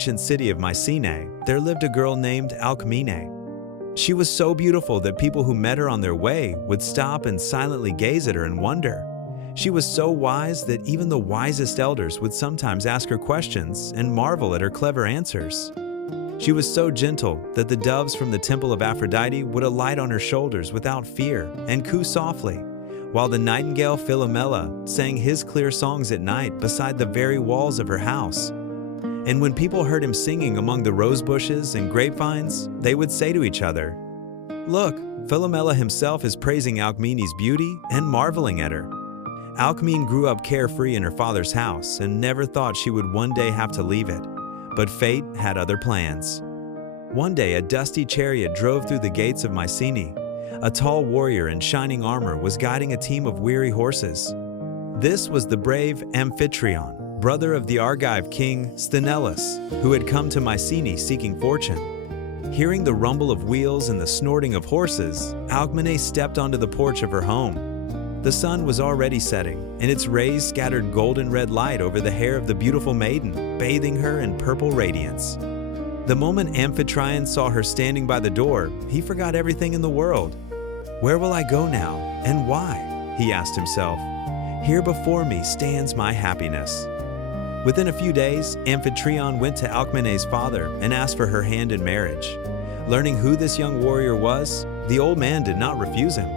ancient city of Mycenae, there lived a girl named Alcmene. She was so beautiful that people who met her on their way would stop and silently gaze at her in wonder. She was so wise that even the wisest elders would sometimes ask her questions and marvel at her clever answers. She was so gentle that the doves from the temple of Aphrodite would alight on her shoulders without fear and coo softly, while the nightingale Philomela sang his clear songs at night beside the very walls of her house. And when people heard him singing among the rose bushes and grapevines, they would say to each other, "Look, Philomela himself is praising Alcmene's beauty and marveling at her." Alcmene grew up carefree in her father's house and never thought she would one day have to leave it. But fate had other plans. One day, a dusty chariot drove through the gates of Mycenae. A tall warrior in shining armor was guiding a team of weary horses. This was the brave Amphitryon, brother of the Argive king Sthenelus, who had come to Mycenae seeking fortune. Hearing the rumble of wheels and the snorting of horses, Alcmene stepped onto the porch of her home. The sun was already setting, and its rays scattered golden red light over the hair of the beautiful maiden, bathing her in purple radiance. The moment Amphitryon saw her standing by the door, he forgot everything in the world. "Where will I go now, and why?" he asked himself. "Here before me stands my happiness." Within a few days, Amphitryon went to Alcmene's father and asked for her hand in marriage. Learning who this young warrior was, the old man did not refuse him.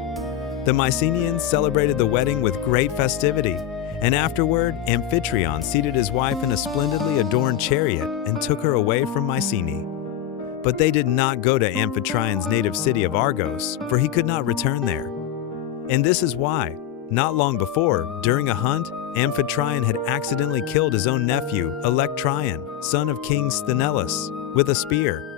The Mycenaeans celebrated the wedding with great festivity, and afterward, Amphitryon seated his wife in a splendidly adorned chariot and took her away from Mycenae. But they did not go to Amphitryon's native city of Argos, for he could not return there. And this is why, not long before, during a hunt, Amphitryon had accidentally killed his own nephew, Electryon, son of King Sthenelus, with a spear.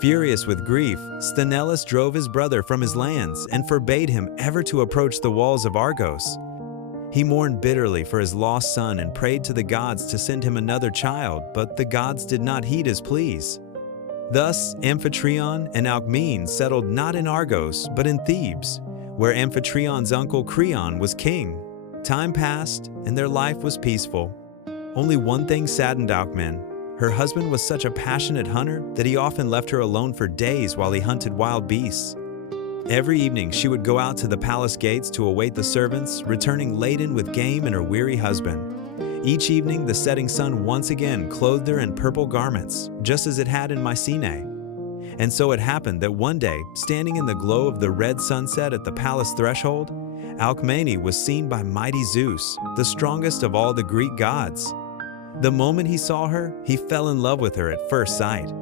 Furious with grief, Sthenelus drove his brother from his lands and forbade him ever to approach the walls of Argos. He mourned bitterly for his lost son and prayed to the gods to send him another child, but the gods did not heed his pleas. Thus, Amphitryon and Alcmene settled not in Argos, but in Thebes, where Amphitryon's uncle Creon was king. Time passed, and their life was peaceful. Only one thing saddened Alcmene. Her husband was such a passionate hunter that he often left her alone for days while he hunted wild beasts. Every evening, she would go out to the palace gates to await the servants, returning laden with game and her weary husband. Each evening, the setting sun once again clothed her in purple garments, just as it had in Mycenae. And so it happened that one day, standing in the glow of the red sunset at the palace threshold, Alcmene was seen by mighty Zeus, the strongest of all the Greek gods. The moment he saw her, he fell in love with her at first sight.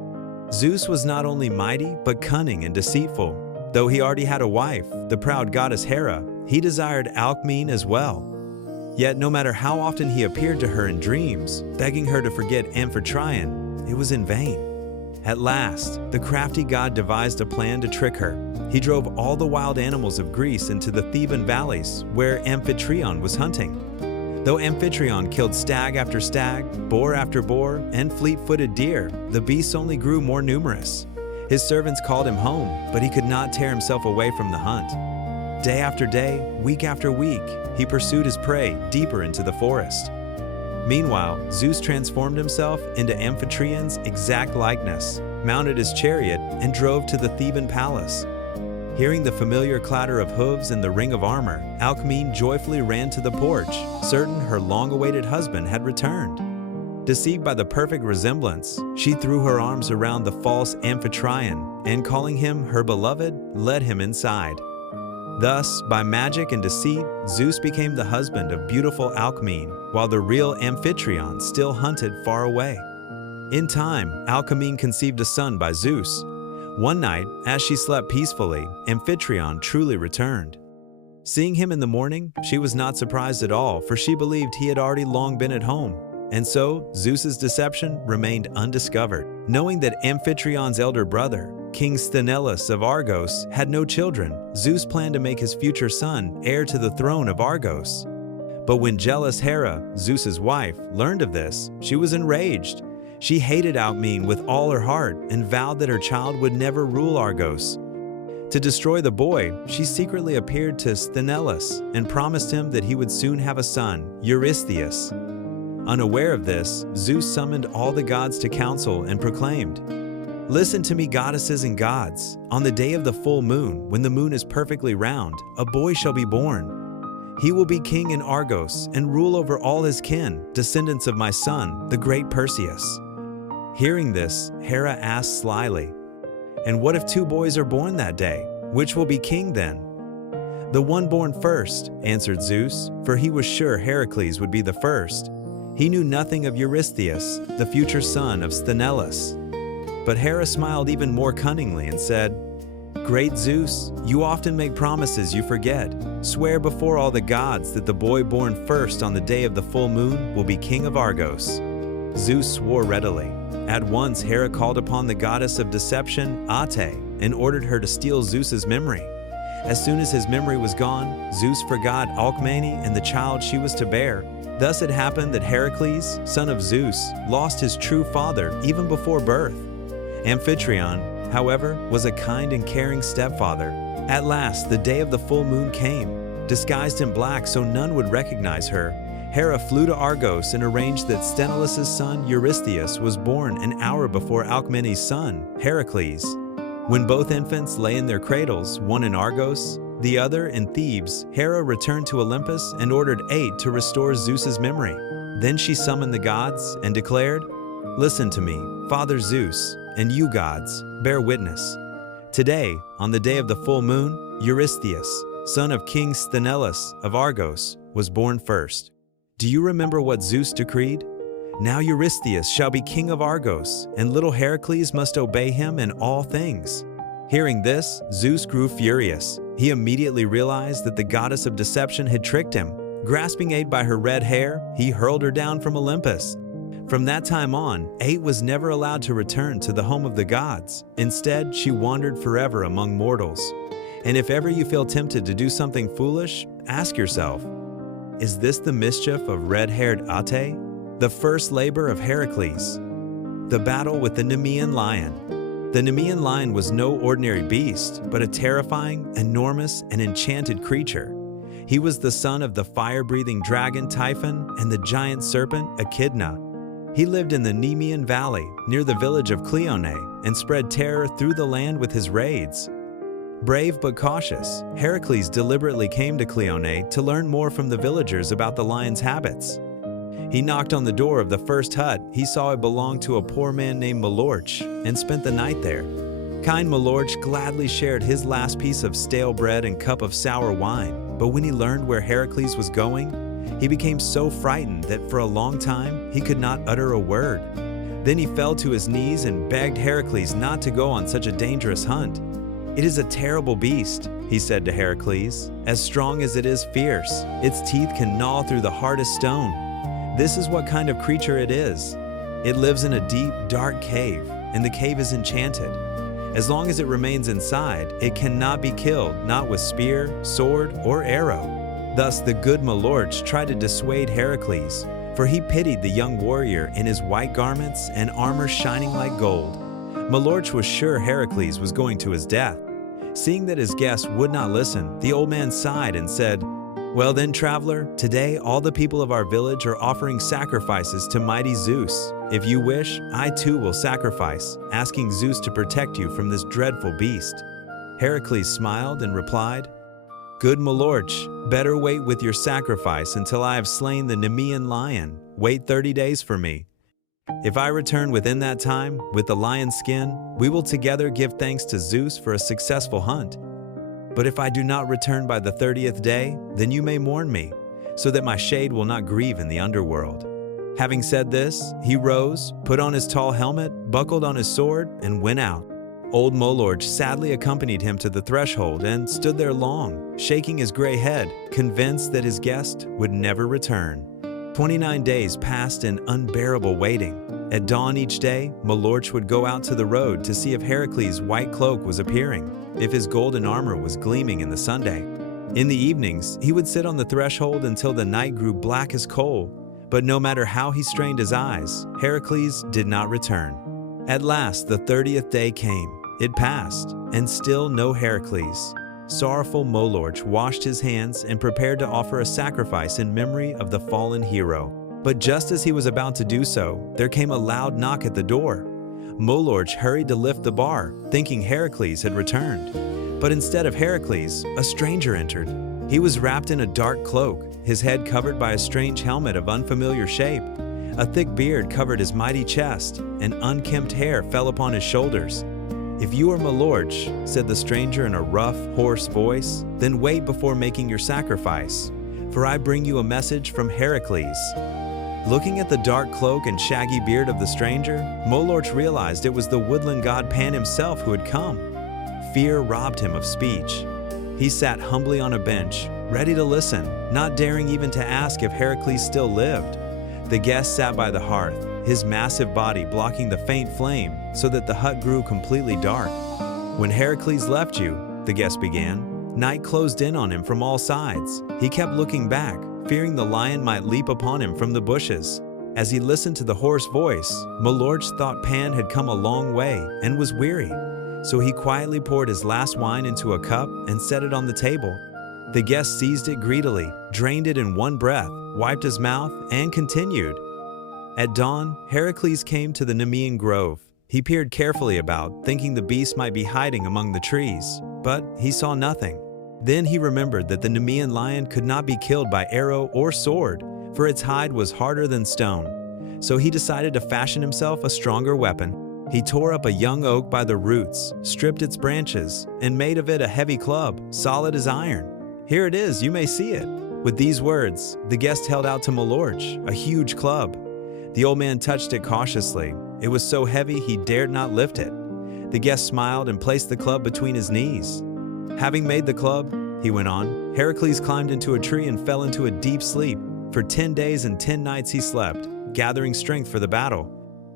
Zeus was not only mighty, but cunning and deceitful. Though he already had a wife, the proud goddess Hera, he desired Alcmene as well. Yet no matter how often he appeared to her in dreams, begging her to forget Amphitryon, it was in vain. At last, the crafty god devised a plan to trick her. He drove all the wild animals of Greece into the Theban valleys, where Amphitryon was hunting. Though Amphitryon killed stag after stag, boar after boar, and fleet-footed deer, the beasts only grew more numerous. His servants called him home, but he could not tear himself away from the hunt. Day after day, week after week, he pursued his prey deeper into the forest. Meanwhile, Zeus transformed himself into Amphitryon's exact likeness, mounted his chariot, and drove to the Theban palace. Hearing the familiar clatter of hooves and the ring of armor, Alcmene joyfully ran to the porch, certain her long-awaited husband had returned. Deceived by the perfect resemblance, she threw her arms around the false Amphitryon and, calling him her beloved, led him inside. Thus, by magic and deceit, Zeus became the husband of beautiful Alcmene, while the real Amphitryon still hunted far away. In time, Alcmene conceived a son by Zeus. One night, as she slept peacefully, Amphitryon truly returned. Seeing him in the morning, she was not surprised at all, for she believed he had already long been at home. And so, Zeus's deception remained undiscovered. Knowing that Amphitryon's elder brother, King Sthenelus of Argos, had no children, Zeus planned to make his future son heir to the throne of Argos. But when jealous Hera, Zeus's wife, learned of this, she was enraged. She hated Alcmene with all her heart and vowed that her child would never rule Argos. To destroy the boy, she secretly appeared to Sthenelus and promised him that he would soon have a son, Eurystheus. Unaware of this, Zeus summoned all the gods to council and proclaimed, "Listen to me, goddesses and gods. On the day of the full moon, when the moon is perfectly round, a boy shall be born. He will be king in Argos and rule over all his kin, descendants of my son, the great Perseus." Hearing this, Hera asked slyly, "And what if 2 boys are born that day? Which will be king then?" "The one born first," answered Zeus, for he was sure Hercules would be the first. He knew nothing of Eurystheus, the future son of Sthenelus. But Hera smiled even more cunningly and said, "Great Zeus, you often make promises you forget. Swear before all the gods that the boy born first on the day of the full moon will be king of Argos." Zeus swore readily. At once Hera called upon the goddess of deception, Ate, and ordered her to steal Zeus's memory. As soon as his memory was gone, Zeus forgot Alcmene and the child she was to bear. Thus it happened that Hercules, son of Zeus, lost his true father even before birth. Amphitryon, however, was a kind and caring stepfather. At last, the day of the full moon came. Disguised in black so none would recognize her, Hera flew to Argos and arranged that Sthenelus' son Eurystheus was born an hour before Alcmene's son, Hercules. When both infants lay in their cradles, one in Argos, the other in Thebes, Hera returned to Olympus and ordered Ate to restore Zeus's memory. Then she summoned the gods and declared, "Listen to me, Father Zeus, and you gods, bear witness. Today, on the day of the full moon, Eurystheus, son of King Sthenelus of Argos, was born first. Do you remember what Zeus decreed? Now Eurystheus shall be king of Argos, and little Hercules must obey him in all things." Hearing this, Zeus grew furious. He immediately realized that the goddess of deception had tricked him. Grasping Ate by her red hair, he hurled her down from Olympus. From that time on, Ate was never allowed to return to the home of the gods. Instead, she wandered forever among mortals. And if ever you feel tempted to do something foolish, ask yourself, is this the mischief of red-haired Ate? The first labor of Hercules. The battle with the Nemean lion. The Nemean lion was no ordinary beast, but a terrifying, enormous, and enchanted creature. He was the son of the fire-breathing dragon Typhon and the giant serpent Echidna. He lived in the Nemean Valley, near the village of Cleone, and spread terror through the land with his raids. Brave but cautious, Hercules deliberately came to Cleone to learn more from the villagers about the lion's habits. He knocked on the door of the first hut he saw it belonged to a poor man named Malorch, and spent the night there. Kind Malorch gladly shared his last piece of stale bread and cup of sour wine, but when he learned where Hercules was going, he became so frightened that for a long time he could not utter a word. Then he fell to his knees and begged Hercules not to go on such a dangerous hunt. "It is a terrible beast," he said to Hercules, "as strong as it is fierce. Its teeth can gnaw through the hardest stone. This is what kind of creature it is. It lives in a deep, dark cave, and the cave is enchanted. As long as it remains inside, it cannot be killed, not with spear, sword, or arrow." Thus the good Malorch tried to dissuade Hercules, for he pitied the young warrior in his white garments and armor shining like gold. Malorch was sure Hercules was going to his death. Seeing that his guest would not listen, the old man sighed and said, "Well then, traveler, today all the people of our village are offering sacrifices to mighty Zeus. If you wish, I too will sacrifice, asking Zeus to protect you from this dreadful beast." Hercules smiled and replied, "Good Malorch, better wait with your sacrifice until I have slain the Nemean lion. Wait 30 days for me. If I return within that time, with the lion's skin, we will together give thanks to Zeus for a successful hunt. But if I do not return by the 30th day, then you may mourn me, so that my shade will not grieve in the underworld." Having said this, he rose, put on his tall helmet, buckled on his sword, and went out. Old Malorch sadly accompanied him to the threshold and stood there long, shaking his gray head, convinced that his guest would never return. 29 days passed in unbearable waiting. At dawn each day, Malorch would go out to the road to see if Hercules' white cloak was appearing, if his golden armor was gleaming in the sunday. In the evenings, he would sit on the threshold until the night grew black as coal, but no matter how he strained his eyes, Hercules did not return. At last, the 30th day came. It passed, and still no Hercules. Sorrowful Malorch washed his hands and prepared to offer a sacrifice in memory of the fallen hero. But just as he was about to do so, there came a loud knock at the door. Molorch hurried to lift the bar, thinking Hercules had returned. But instead of Hercules, a stranger entered. He was wrapped in a dark cloak, his head covered by a strange helmet of unfamiliar shape. A thick beard covered his mighty chest, and unkempt hair fell upon his shoulders. "If you are Molorch," said the stranger in a rough, hoarse voice, "then wait before making your sacrifice, for I bring you a message from Hercules." Looking at the dark cloak and shaggy beard of the stranger, Molorch realized it was the woodland god Pan himself who had come. Fear robbed him of speech. He sat humbly on a bench, ready to listen, not daring even to ask if Hercules still lived. The guest sat by the hearth, his massive body blocking the faint flame so that the hut grew completely dark. "When Hercules left you," the guest began, "night closed in on him from all sides. He kept looking back, fearing the lion might leap upon him from the bushes." As he listened to the hoarse voice, Molorch thought Pan had come a long way and was weary. So he quietly poured his last wine into a cup and set it on the table. The guest seized it greedily, drained it in one breath, wiped his mouth, and continued. At dawn, Hercules came to the Nemean grove. He peered carefully about, thinking the beast might be hiding among the trees, but he saw nothing. Then he remembered that the Nemean lion could not be killed by arrow or sword, for its hide was harder than stone. So he decided to fashion himself a stronger weapon. He tore up a young oak by the roots, stripped its branches, and made of it a heavy club, solid as iron. "Here it is, you may see it." With these words, the guest held out to Molorch a huge club. The old man touched it cautiously. It was so heavy he dared not lift it. The guest smiled and placed the club between his knees. "Having made the club," he went on, "Hercules climbed into a tree and fell into a deep sleep. For 10 days and 10 nights he slept, gathering strength for the battle.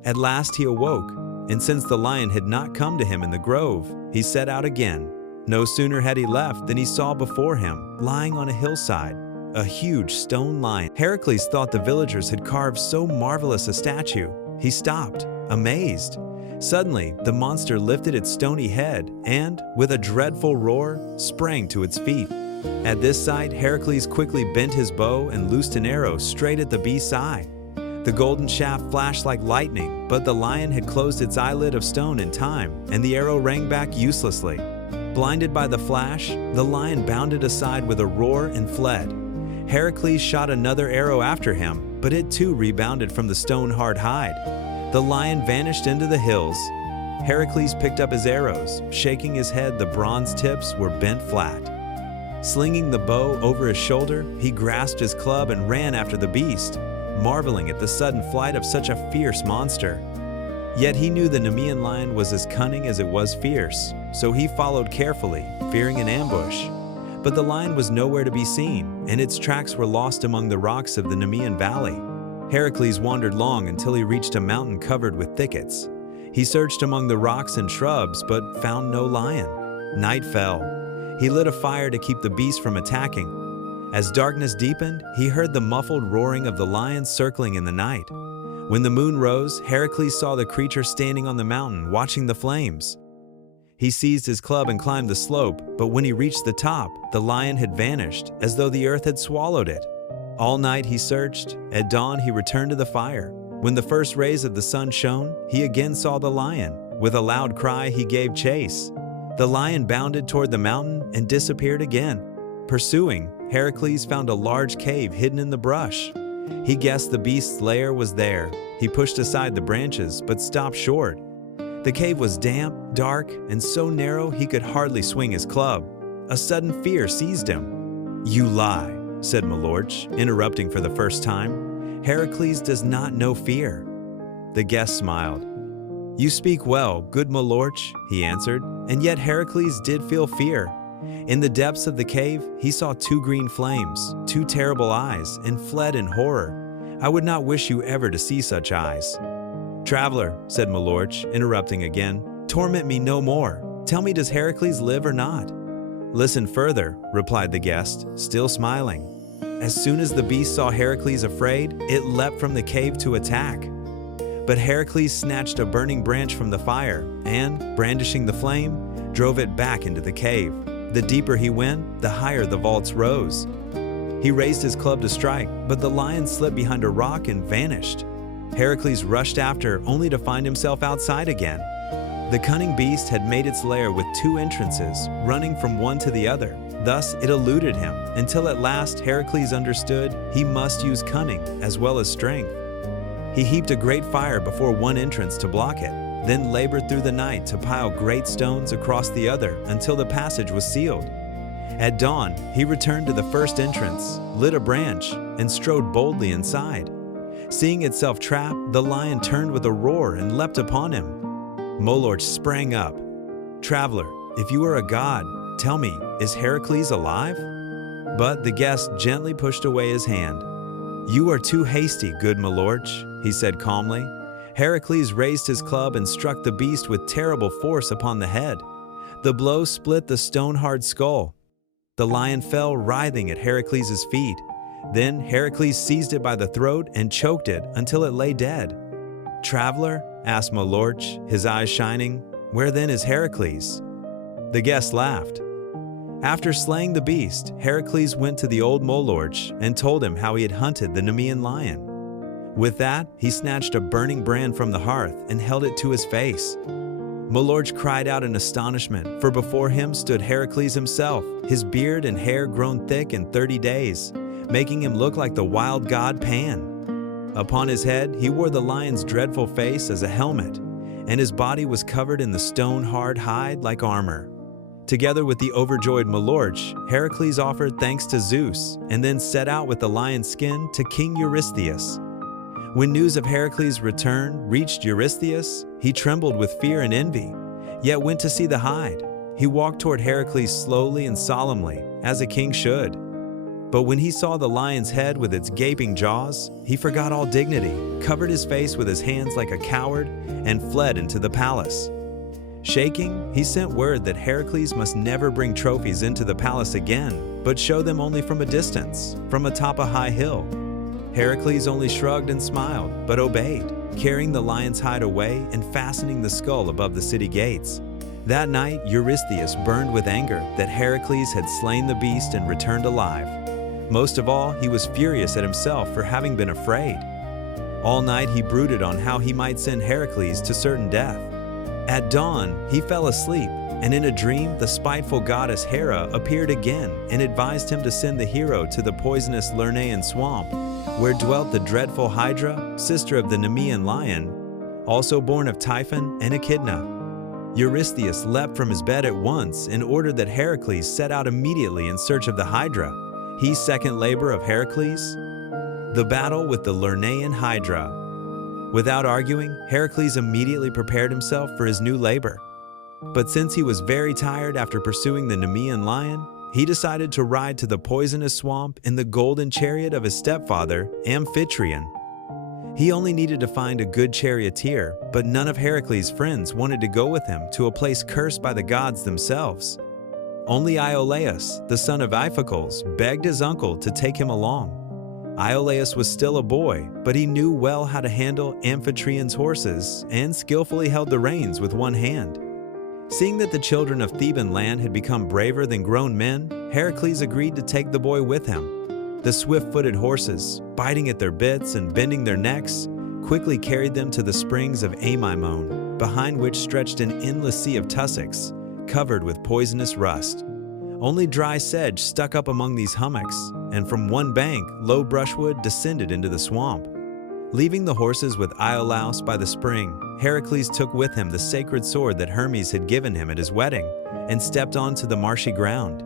At last he awoke, and since the lion had not come to him in the grove, he set out again. No sooner had he left than he saw before him, lying on a hillside, a huge stone lion. Hercules thought the villagers had carved so marvelous a statue. He stopped, amazed. Suddenly, the monster lifted its stony head and, with a dreadful roar, sprang to its feet. At this sight, Hercules quickly bent his bow and loosed an arrow straight at the beast's eye. The golden shaft flashed like lightning, but the lion had closed its eyelid of stone in time, and the arrow rang back uselessly. Blinded by the flash, the lion bounded aside with a roar and fled. Hercules shot another arrow after him, but it too rebounded from the stone-hard hide. The lion vanished into the hills. Hercules picked up his arrows. Shaking his head, the bronze tips were bent flat. Slinging the bow over his shoulder, he grasped his club and ran after the beast, marveling at the sudden flight of such a fierce monster. Yet he knew the Nemean lion was as cunning as it was fierce, so he followed carefully, fearing an ambush. But the lion was nowhere to be seen, and its tracks were lost among the rocks of the Nemean valley. Hercules wandered long until he reached a mountain covered with thickets. He searched among the rocks and shrubs, but found no lion. Night fell. He lit a fire to keep the beast from attacking. As darkness deepened, he heard the muffled roaring of the lion circling in the night. When the moon rose, Hercules saw the creature standing on the mountain, watching the flames. He seized his club and climbed the slope, but when he reached the top, the lion had vanished, as though the earth had swallowed it. All night he searched. At dawn he returned to the fire. When the first rays of the sun shone, he again saw the lion. With a loud cry, he gave chase. The lion bounded toward the mountain and disappeared again. Pursuing, Hercules found a large cave hidden in the brush. He guessed the beast's lair was there. He pushed aside the branches, but stopped short. The cave was damp, dark, and so narrow he could hardly swing his club. A sudden fear seized him. "You lie," said Molorch, interrupting for the first time. "Hercules does not know fear." The guest smiled. "You speak well, good Molorch," he answered, and yet Hercules did feel fear. In the depths of the cave, he saw 2 green flames, 2 terrible eyes, and fled in horror. "I would not wish you ever to see such eyes." "Traveler," said Molorch, interrupting again, "torment me no more. Tell me, does Hercules live or not?" "Listen further," replied the guest, still smiling. As soon as the beast saw Hercules afraid, it leapt from the cave to attack. But Hercules snatched a burning branch from the fire and, brandishing the flame, drove it back into the cave. The deeper he went, the higher the vaults rose. He raised his club to strike, but the lion slipped behind a rock and vanished. Hercules rushed after, only to find himself outside again. The cunning beast had made its lair with 2 entrances, running from one to the other. Thus, it eluded him, until at last Hercules understood he must use cunning as well as strength. He heaped a great fire before one entrance to block it, then labored through the night to pile great stones across the other until the passage was sealed. At dawn, he returned to the first entrance, lit a branch, and strode boldly inside. Seeing itself trapped, the lion turned with a roar and leapt upon him. Moloch sprang up. "Traveler, if you are a god, tell me, is Hercules alive?" But the guest gently pushed away his hand. "You are too hasty, good Moloch," he said calmly. Hercules raised his club and struck the beast with terrible force upon the head. The blow split the stone-hard skull. The lion fell writhing at Hercules' feet. Then Hercules seized it by the throat and choked it until it lay dead. "Traveler?" asked Moloch, his eyes shining. "Where then is Hercules?" The guest laughed. After slaying the beast, Hercules went to the old Moloch and told him how he had hunted the Nemean lion. With that, he snatched a burning brand from the hearth and held it to his face. Moloch cried out in astonishment, for before him stood Hercules himself, his beard and hair grown thick in 30 days, making him look like the wild god Pan. Upon his head, he wore the lion's dreadful face as a helmet, and his body was covered in the stone-hard hide like armor. Together with the overjoyed Moloch, Hercules offered thanks to Zeus, and then set out with the lion's skin to King Eurystheus. When news of Hercules' return reached Eurystheus, he trembled with fear and envy, yet went to see the hide. He walked toward Hercules slowly and solemnly, as a king should. But when he saw the lion's head with its gaping jaws, he forgot all dignity, covered his face with his hands like a coward, and fled into the palace. Shaking, he sent word that Hercules must never bring trophies into the palace again, but show them only from a distance, from atop a high hill. Hercules only shrugged and smiled, but obeyed, carrying the lion's hide away and fastening the skull above the city gates. That night, Eurystheus burned with anger that Hercules had slain the beast and returned alive. Most of all, he was furious at himself for having been afraid. All night he brooded on how he might send Hercules to certain death. At dawn, he fell asleep, and in a dream, the spiteful goddess Hera appeared again and advised him to send the hero to the poisonous Lernaean swamp, where dwelt the dreadful Hydra, sister of the Nemean lion, also born of Typhon and Echidna. Eurystheus leapt from his bed at once and ordered that Hercules set out immediately in search of the Hydra. His second labor of Hercules? The battle with the Lernaean Hydra. Without arguing, Hercules immediately prepared himself for his new labor. But since he was very tired after pursuing the Nemean lion, he decided to ride to the poisonous swamp in the golden chariot of his stepfather, Amphitryon. He only needed to find a good charioteer, but none of Hercules' friends wanted to go with him to a place cursed by the gods themselves. Only Iolaus, the son of Iphicles, begged his uncle to take him along. Iolaus was still a boy, but he knew well how to handle Amphitryon's horses and skillfully held the reins with one hand. Seeing that the children of Theban land had become braver than grown men, Hercules agreed to take the boy with him. The swift-footed horses, biting at their bits and bending their necks, quickly carried them to the springs of Amymone, behind which stretched an endless sea of tussocks, covered with poisonous rust. Only dry sedge stuck up among these hummocks, and from one bank, low brushwood descended into the swamp. Leaving the horses with Iolaus by the spring, Hercules took with him the sacred sword that Hermes had given him at his wedding, and stepped onto the marshy ground.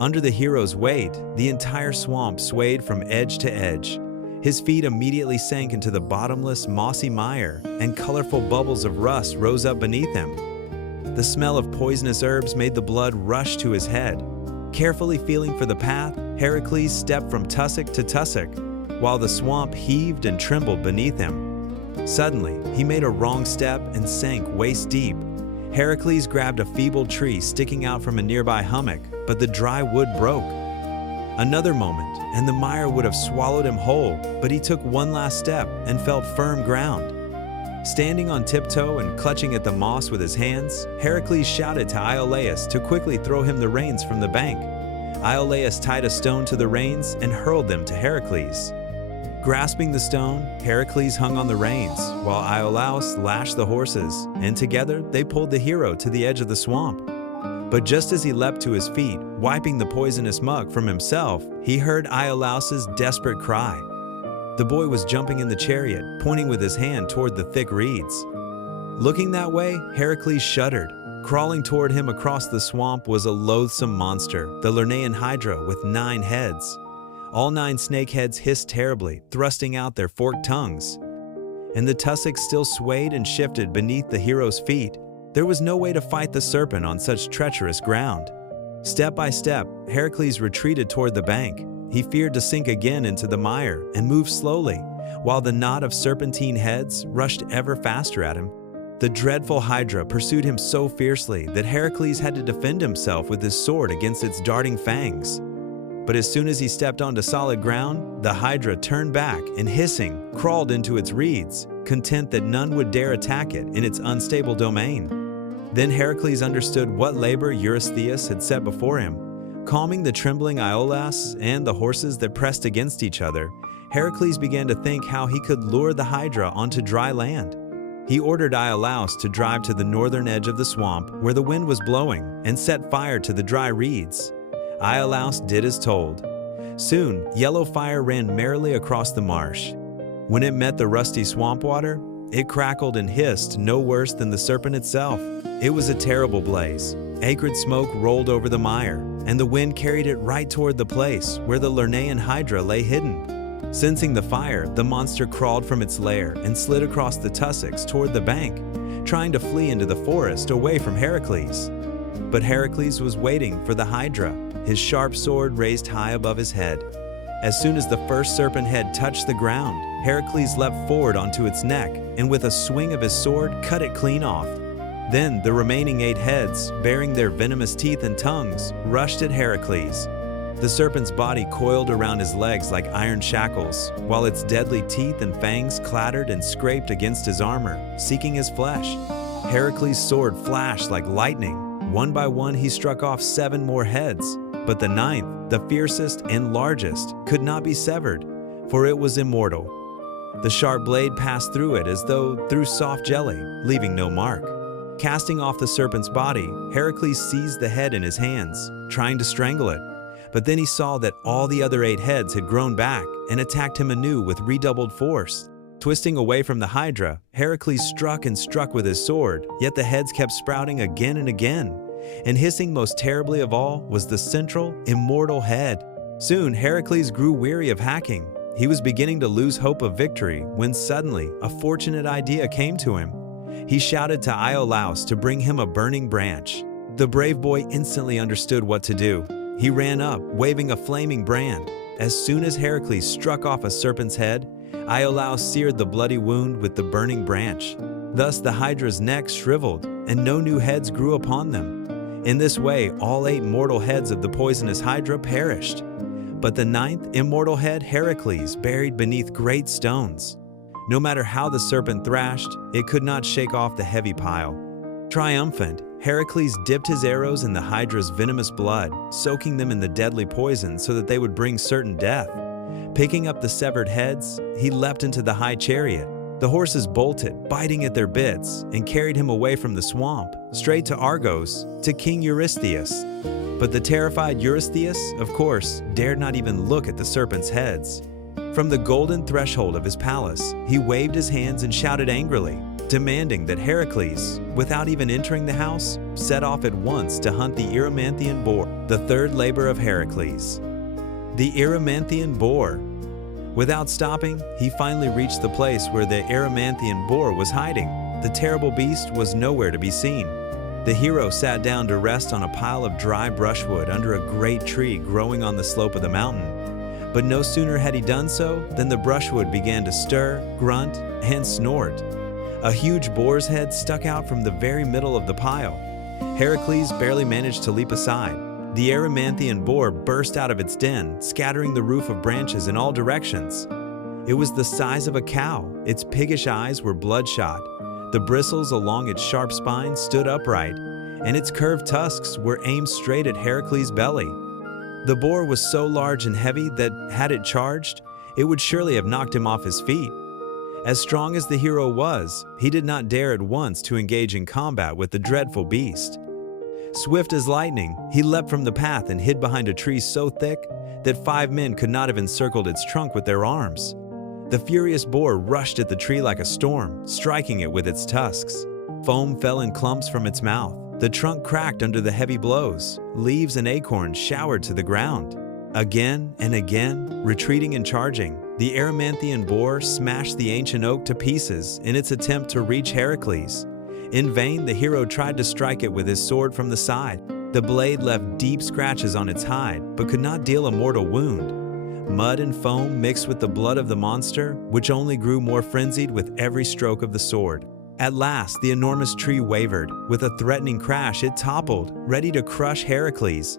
Under the hero's weight, the entire swamp swayed from edge to edge. His feet immediately sank into the bottomless, mossy mire, and colorful bubbles of rust rose up beneath him. The smell of poisonous herbs made the blood rush to his head. Carefully feeling for the path, Hercules stepped from tussock to tussock, while the swamp heaved and trembled beneath him. Suddenly, he made a wrong step and sank waist-deep. Hercules grabbed a feeble tree sticking out from a nearby hummock, but the dry wood broke. Another moment, and the mire would have swallowed him whole, but he took one last step and felt firm ground. Standing on tiptoe and clutching at the moss with his hands, Hercules shouted to Iolaus to quickly throw him the reins from the bank. Iolaus tied a stone to the reins and hurled them to Hercules. Grasping the stone, Hercules hung on the reins, while Iolaus lashed the horses, and together they pulled the hero to the edge of the swamp. But just as he leapt to his feet, wiping the poisonous mug from himself, he heard Iolaus's desperate cry. The boy was jumping in the chariot, pointing with his hand toward the thick reeds. Looking that way, Hercules shuddered. Crawling toward him across the swamp was a loathsome monster, the Lernaean Hydra with 9 heads. All 9 snake heads hissed terribly, thrusting out their forked tongues. And the tussocks still swayed and shifted beneath the hero's feet. There was no way to fight the serpent on such treacherous ground. Step by step, Hercules retreated toward the bank. He feared to sink again into the mire and moved slowly, while the knot of serpentine heads rushed ever faster at him. The dreadful Hydra pursued him so fiercely that Hercules had to defend himself with his sword against its darting fangs. But as soon as he stepped onto solid ground, the Hydra turned back and, hissing, crawled into its reeds, content that none would dare attack it in its unstable domain. Then Hercules understood what labor Eurystheus had set before him. Calming the trembling Iolaus and the horses that pressed against each other, Hercules began to think how he could lure the Hydra onto dry land. He ordered Iolaus to drive to the northern edge of the swamp where the wind was blowing and set fire to the dry reeds. Iolaus did as told. Soon, yellow fire ran merrily across the marsh. When it met the rusty swamp water, it crackled and hissed no worse than the serpent itself. It was a terrible blaze. Acrid smoke rolled over the mire, and the wind carried it right toward the place where the Lernaean Hydra lay hidden. Sensing the fire, the monster crawled from its lair and slid across the tussocks toward the bank, trying to flee into the forest away from Hercules. But Hercules was waiting for the Hydra, his sharp sword raised high above his head. As soon as the first serpent head touched the ground, Hercules leapt forward onto its neck and with a swing of his sword cut it clean off. Then the remaining 8 heads, bearing their venomous teeth and tongues, rushed at Hercules. The serpent's body coiled around his legs like iron shackles, while its deadly teeth and fangs clattered and scraped against his armor, seeking his flesh. Hercules' sword flashed like lightning. One by one he struck off 7 more heads, but the 9th, the fiercest and largest, could not be severed, for it was immortal. The sharp blade passed through it as though through soft jelly, leaving no mark. Casting off the serpent's body, Hercules seized the head in his hands, trying to strangle it. But then he saw that all the other 8 heads had grown back and attacked him anew with redoubled force. Twisting away from the Hydra, Hercules struck and struck with his sword, yet the heads kept sprouting again and again. And hissing most terribly of all was the central, immortal head. Soon Hercules grew weary of hacking. He was beginning to lose hope of victory when suddenly a fortunate idea came to him. He shouted to Iolaus to bring him a burning branch. The brave boy instantly understood what to do. He ran up, waving a flaming brand. As soon as Hercules struck off a serpent's head, Iolaus seared the bloody wound with the burning branch. Thus the Hydra's neck shriveled, and no new heads grew upon them. In this way, all 8 mortal heads of the poisonous Hydra perished. But the 9th immortal head, Hercules, buried beneath great stones. No matter how the serpent thrashed, it could not shake off the heavy pile. Triumphant, Hercules dipped his arrows in the Hydra's venomous blood, soaking them in the deadly poison so that they would bring certain death. Picking up the severed heads, he leapt into the high chariot. The horses bolted, biting at their bits, and carried him away from the swamp, straight to Argos, to King Eurystheus. But the terrified Eurystheus, of course, dared not even look at the serpents' heads. From the golden threshold of his palace, he waved his hands and shouted angrily, demanding that Hercules, without even entering the house, set off at once to hunt the Erymanthian boar, the 3rd labor of Hercules. The Erymanthian boar. Without stopping, he finally reached the place where the Erymanthian boar was hiding. The terrible beast was nowhere to be seen. The hero sat down to rest on a pile of dry brushwood under a great tree growing on the slope of the mountain. But no sooner had he done so than the brushwood began to stir, grunt, and snort. A huge boar's head stuck out from the very middle of the pile. Hercules barely managed to leap aside. The Erymanthian boar burst out of its den, scattering the roof of branches in all directions. It was the size of a cow. Its piggish eyes were bloodshot. The bristles along its sharp spine stood upright, and its curved tusks were aimed straight at Hercules' belly. The boar was so large and heavy that, had it charged, it would surely have knocked him off his feet. As strong as the hero was, he did not dare at once to engage in combat with the dreadful beast. Swift as lightning, he leapt from the path and hid behind a tree so thick that 5 men could not have encircled its trunk with their arms. The furious boar rushed at the tree like a storm, striking it with its tusks. Foam fell in clumps from its mouth. The trunk cracked under the heavy blows. Leaves and acorns showered to the ground. Again and again, retreating and charging, the Erymanthian boar smashed the ancient oak to pieces in its attempt to reach Hercules. In vain, the hero tried to strike it with his sword from the side. The blade left deep scratches on its hide, but could not deal a mortal wound. Mud and foam mixed with the blood of the monster, which only grew more frenzied with every stroke of the sword. At last, the enormous tree wavered. With a threatening crash, it toppled, ready to crush Hercules.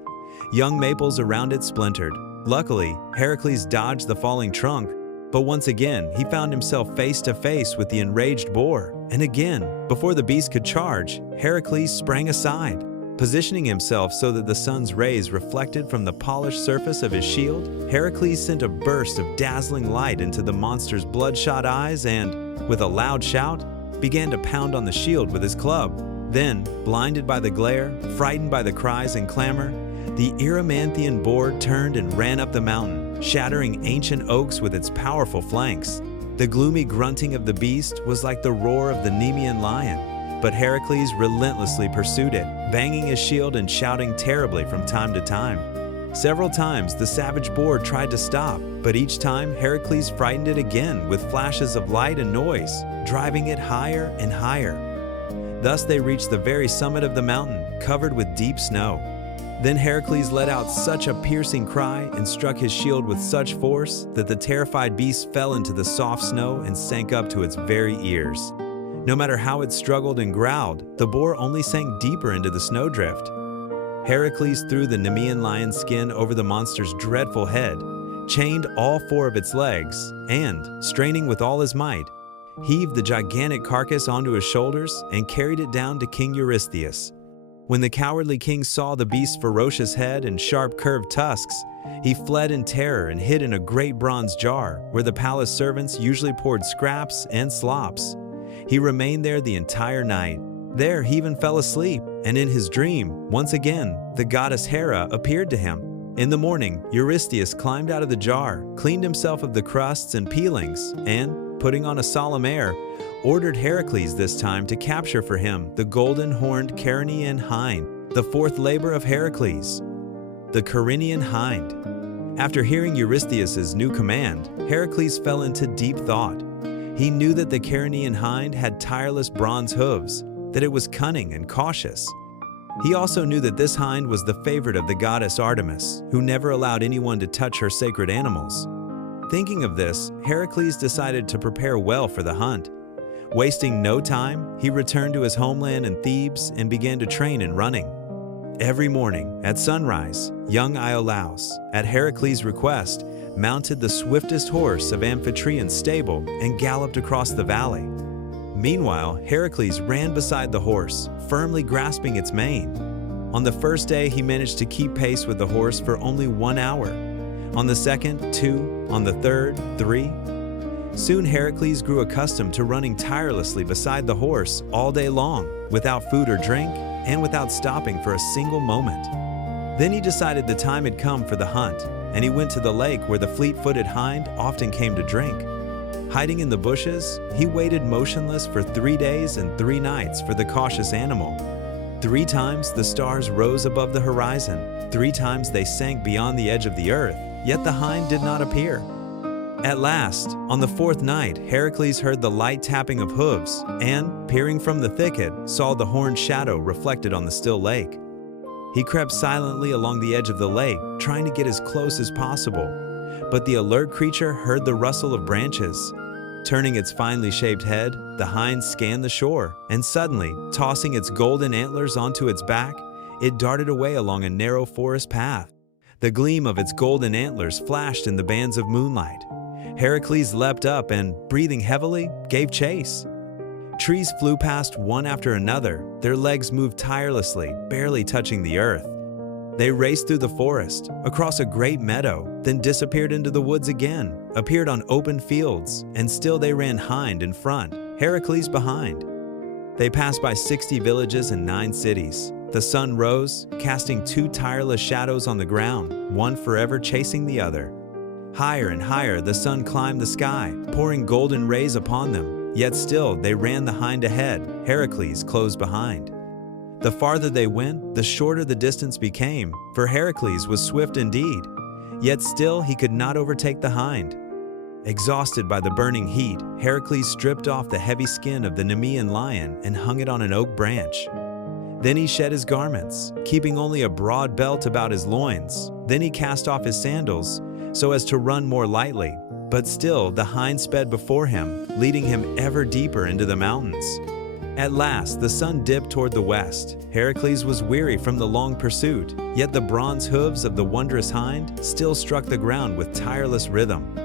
Young maples around it splintered. Luckily, Hercules dodged the falling trunk, but once again, he found himself face to face with the enraged boar. And again, before the beast could charge, Hercules sprang aside. Positioning himself so that the sun's rays reflected from the polished surface of his shield, Hercules sent a burst of dazzling light into the monster's bloodshot eyes and, with a loud shout, began to pound on the shield with his club. Then, blinded by the glare, frightened by the cries and clamor, the Erymanthian boar turned and ran up the mountain, shattering ancient oaks with its powerful flanks. The gloomy grunting of the beast was like the roar of the Nemean lion, but Hercules relentlessly pursued it, banging his shield and shouting terribly from time to time. Several times the savage boar tried to stop, but each time Hercules frightened it again with flashes of light and noise, driving it higher and higher. Thus they reached the very summit of the mountain, covered with deep snow. Then Hercules let out such a piercing cry and struck his shield with such force that the terrified beast fell into the soft snow and sank up to its very ears. No matter how it struggled and growled, the boar only sank deeper into the snowdrift. Hercules threw the Nemean lion's skin over the monster's dreadful head, chained all 4 of its legs, and, straining with all his might, heaved the gigantic carcass onto his shoulders and carried it down to King Eurystheus. When the cowardly king saw the beast's ferocious head and sharp curved tusks, he fled in terror and hid in a great bronze jar where the palace servants usually poured scraps and slops. He remained there the entire night. There he even fell asleep, and in his dream, once again, the goddess Hera appeared to him. In the morning, Eurystheus climbed out of the jar, cleaned himself of the crusts and peelings, and, putting on a solemn air, ordered Hercules this time to capture for him the golden-horned Carinaean hind, the 4th labor of Hercules. The Carinaean hind. After hearing Eurystheus's new command, Hercules fell into deep thought. He knew that the Carinaean hind had tireless bronze hooves, that it was cunning and cautious. He also knew that this hind was the favorite of the goddess Artemis, who never allowed anyone to touch her sacred animals. Thinking of this, Hercules decided to prepare well for the hunt. Wasting no time, he returned to his homeland in Thebes and began to train in running. Every morning, at sunrise, young Iolaus, at Heracles' request, mounted the swiftest horse of Amphitrion's stable and galloped across the valley. Meanwhile, Heracles ran beside the horse, firmly grasping its mane. On the first day, he managed to keep pace with the horse for only 1 hour. On the second, 2. On the third, 3. Soon Heracles grew accustomed to running tirelessly beside the horse all day long, without food or drink, and without stopping for a single moment. Then he decided the time had come for the hunt, and he went to the lake where the fleet-footed hind often came to drink. Hiding in the bushes, he waited motionless for 3 days and 3 nights for the cautious animal. 3 times the stars rose above the horizon, 3 times they sank beyond the edge of the earth, yet the hind did not appear. At last, on the 4th night, Heracles heard the light tapping of hooves and, peering from the thicket, saw the horned shadow reflected on the still lake. He crept silently along the edge of the lake, trying to get as close as possible. But the alert creature heard the rustle of branches. Turning its finely shaped head, the hind scanned the shore, and suddenly, tossing its golden antlers onto its back, it darted away along a narrow forest path. The gleam of its golden antlers flashed in the bands of moonlight. Heracles leapt up and, breathing heavily, gave chase. Trees flew past one after another, their legs moved tirelessly, barely touching the earth. They raced through the forest, across a great meadow, then disappeared into the woods again, appeared on open fields, and still they ran hind in front, Hercules behind. They passed by 60 villages and 9 cities. The sun rose, casting 2 tireless shadows on the ground, one forever chasing the other. Higher and higher the sun climbed the sky, pouring golden rays upon them, yet still they ran the hind ahead, Hercules close behind. The farther they went, the shorter the distance became, for Hercules was swift indeed, yet still he could not overtake the hind. Exhausted by the burning heat, Hercules stripped off the heavy skin of the Nemean lion and hung it on an oak branch. Then he shed his garments, keeping only a broad belt about his loins. Then he cast off his sandals, so as to run more lightly. But still the hind sped before him, leading him ever deeper into the mountains. At last the sun dipped toward the west. Hercules was weary from the long pursuit, yet the bronze hooves of the wondrous hind still struck the ground with tireless rhythm.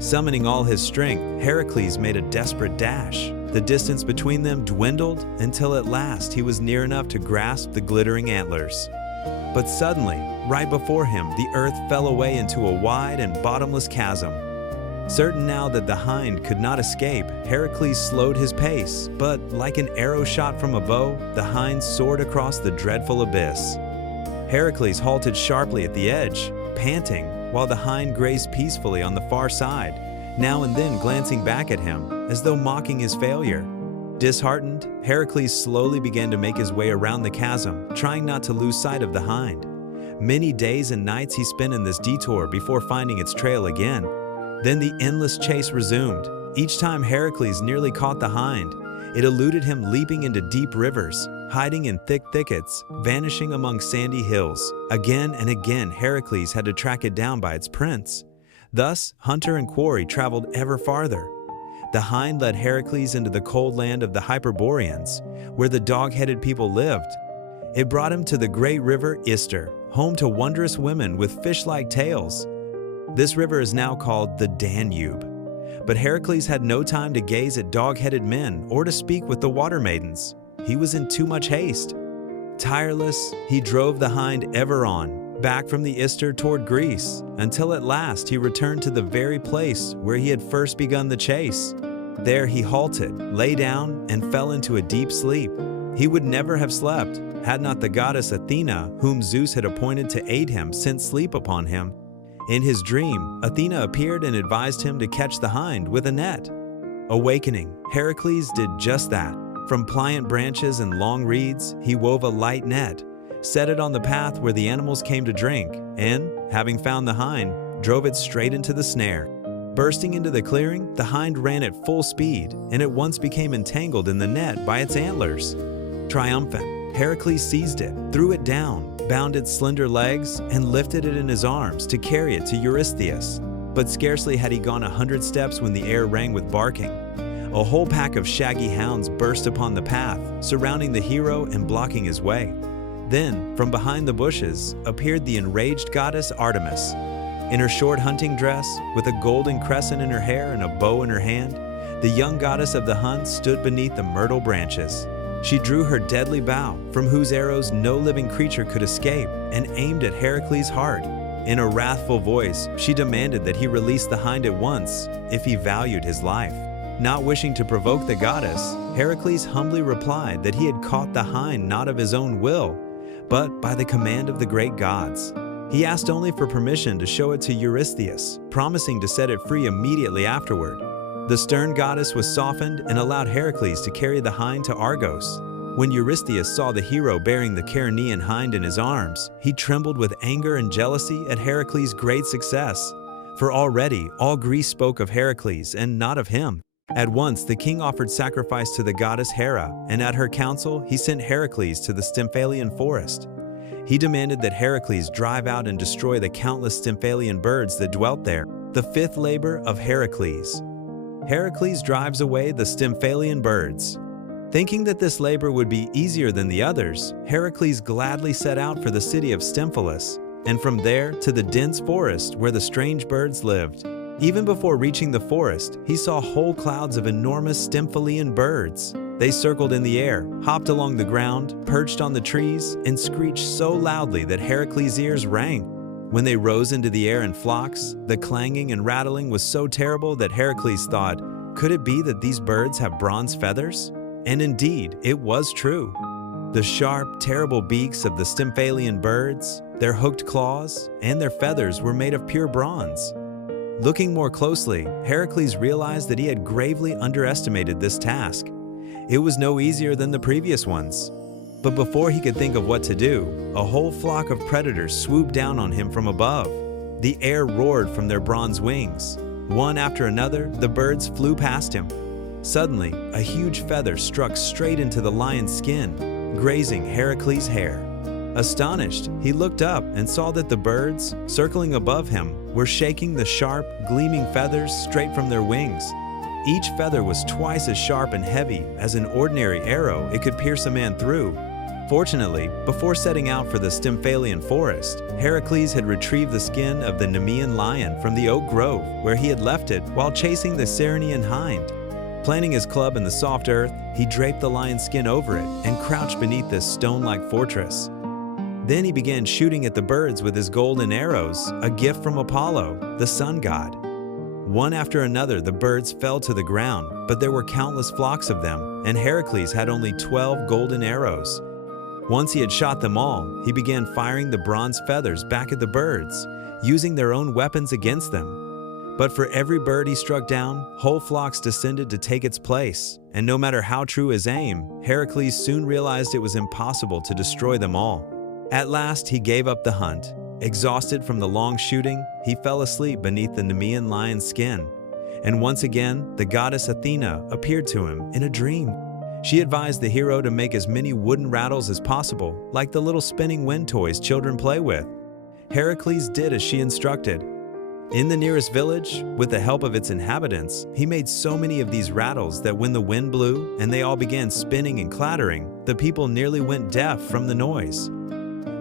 Summoning all his strength, Hercules made a desperate dash. The distance between them dwindled until at last he was near enough to grasp the glittering antlers. But suddenly, right before him, the earth fell away into a wide and bottomless chasm. Certain now that the hind could not escape, Hercules slowed his pace, but like an arrow shot from a bow, the hind soared across the dreadful abyss. Hercules halted sharply at the edge, panting, while the hind grazed peacefully on the far side, now and then glancing back at him, as though mocking his failure. Disheartened, Hercules slowly began to make his way around the chasm, trying not to lose sight of the hind. Many days and nights he spent in this detour before finding its trail again. Then the endless chase resumed. Each time Hercules nearly caught the hind, it eluded him, leaping into deep rivers, hiding in thick thickets, vanishing among sandy hills. Again and again Hercules had to track it down by its prints. Thus, hunter and quarry traveled ever farther. The hind led Hercules into the cold land of the Hyperboreans, where the dog-headed people lived. It brought him to the great river Ister, home to wondrous women with fish-like tails. This river is now called the Danube. But Hercules had no time to gaze at dog-headed men or to speak with the water maidens. He was in too much haste. Tireless, he drove the hind ever on, back from the Ister toward Greece, until at last he returned to the very place where he had first begun the chase. There he halted, lay down, and fell into a deep sleep. He would never have slept, had not the goddess Athena, whom Zeus had appointed to aid him, sent sleep upon him. In his dream, Athena appeared and advised him to catch the hind with a net. Awakening, Hercules did just that. From pliant branches and long reeds, he wove a light net, set it on the path where the animals came to drink, and, having found the hind, drove it straight into the snare. Bursting into the clearing, the hind ran at full speed, and at once became entangled in the net by its antlers. Triumphant, Hercules seized it, threw it down, bound its slender legs, and lifted it in his arms to carry it to Eurystheus. But scarcely had he gone 100 steps when the air rang with barking. A whole pack of shaggy hounds burst upon the path, surrounding the hero and blocking his way. Then, from behind the bushes, appeared the enraged goddess Artemis. In her short hunting dress, with a golden crescent in her hair and a bow in her hand, the young goddess of the hunt stood beneath the myrtle branches. She drew her deadly bow, from whose arrows no living creature could escape, and aimed at Hercules' heart. In a wrathful voice, she demanded that he release the hind at once, if he valued his life. Not wishing to provoke the goddess, Hercules humbly replied that he had caught the hind not of his own will, but by the command of the great gods. He asked only for permission to show it to Eurystheus, promising to set it free immediately afterward. The stern goddess was softened and allowed Hercules to carry the hind to Argos. When Eurystheus saw the hero bearing the Chaerenaean hind in his arms, he trembled with anger and jealousy at Hercules' great success. For already all Greece spoke of Hercules and not of him. At once the king offered sacrifice to the goddess Hera, and at her counsel he sent Hercules to the Stymphalian forest. He demanded that Hercules drive out and destroy the countless Stymphalian birds that dwelt there, the fifth labor of Hercules. Hercules drives away the Stymphalian birds. Thinking that this labor would be easier than the others, Hercules gladly set out for the city of Stymphalus, and from there to the dense forest where the strange birds lived. Even before reaching the forest, he saw whole clouds of enormous Stymphalian birds. They circled in the air, hopped along the ground, perched on the trees, and screeched so loudly that Heracles' ears rang. When they rose into the air in flocks, the clanging and rattling was so terrible that Heracles thought, could it be that these birds have bronze feathers? And indeed, it was true. The sharp, terrible beaks of the Stymphalian birds, their hooked claws, and their feathers were made of pure bronze. Looking more closely, Heracles realized that he had gravely underestimated this task. It was no easier than the previous ones. But before he could think of what to do, a whole flock of predators swooped down on him from above. The air roared from their bronze wings. One after another, the birds flew past him. Suddenly, a huge feather struck straight into the lion's skin, grazing Heracles' hair. Astonished, he looked up and saw that the birds, circling above him, were shaking the sharp, gleaming feathers straight from their wings. Each feather was twice as sharp and heavy as an ordinary arrow it could pierce a man through. Fortunately, before setting out for the Stymphalian forest, Heracles had retrieved the skin of the Nemean lion from the oak grove where he had left it while chasing the Ceryneian hind. Planting his club in the soft earth, he draped the lion's skin over it and crouched beneath this stone-like fortress. Then he began shooting at the birds with his golden arrows, a gift from Apollo, the sun god. One after another, the birds fell to the ground, but there were countless flocks of them, and Heracles had only 12 golden arrows. Once he had shot them all, he began firing the bronze feathers back at the birds, using their own weapons against them. But for every bird he struck down, whole flocks descended to take its place, and no matter how true his aim, Heracles soon realized it was impossible to destroy them all. At last, he gave up the hunt. Exhausted from the long shooting, he fell asleep beneath the Nemean lion's skin. And once again, the goddess Athena appeared to him in a dream. She advised the hero to make as many wooden rattles as possible, like the little spinning wind toys children play with. Heracles did as she instructed. In the nearest village, with the help of its inhabitants, he made so many of these rattles that when the wind blew and they all began spinning and clattering, the people nearly went deaf from the noise.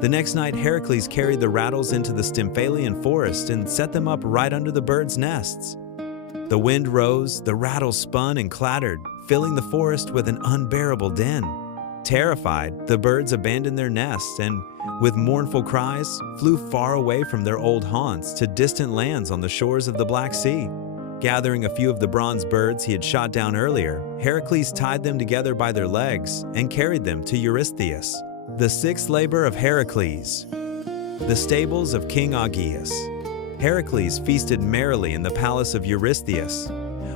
The next night, Heracles carried the rattles into the Stymphalian forest and set them up right under the birds' nests. The wind rose, the rattles spun and clattered, filling the forest with an unbearable din. Terrified, the birds abandoned their nests and, with mournful cries, flew far away from their old haunts to distant lands on the shores of the Black Sea. Gathering a few of the bronze birds he had shot down earlier, Heracles tied them together by their legs and carried them to Eurystheus. The sixth labor of Heracles. The stables of King Augeas. Heracles feasted merrily in the palace of Eurystheus,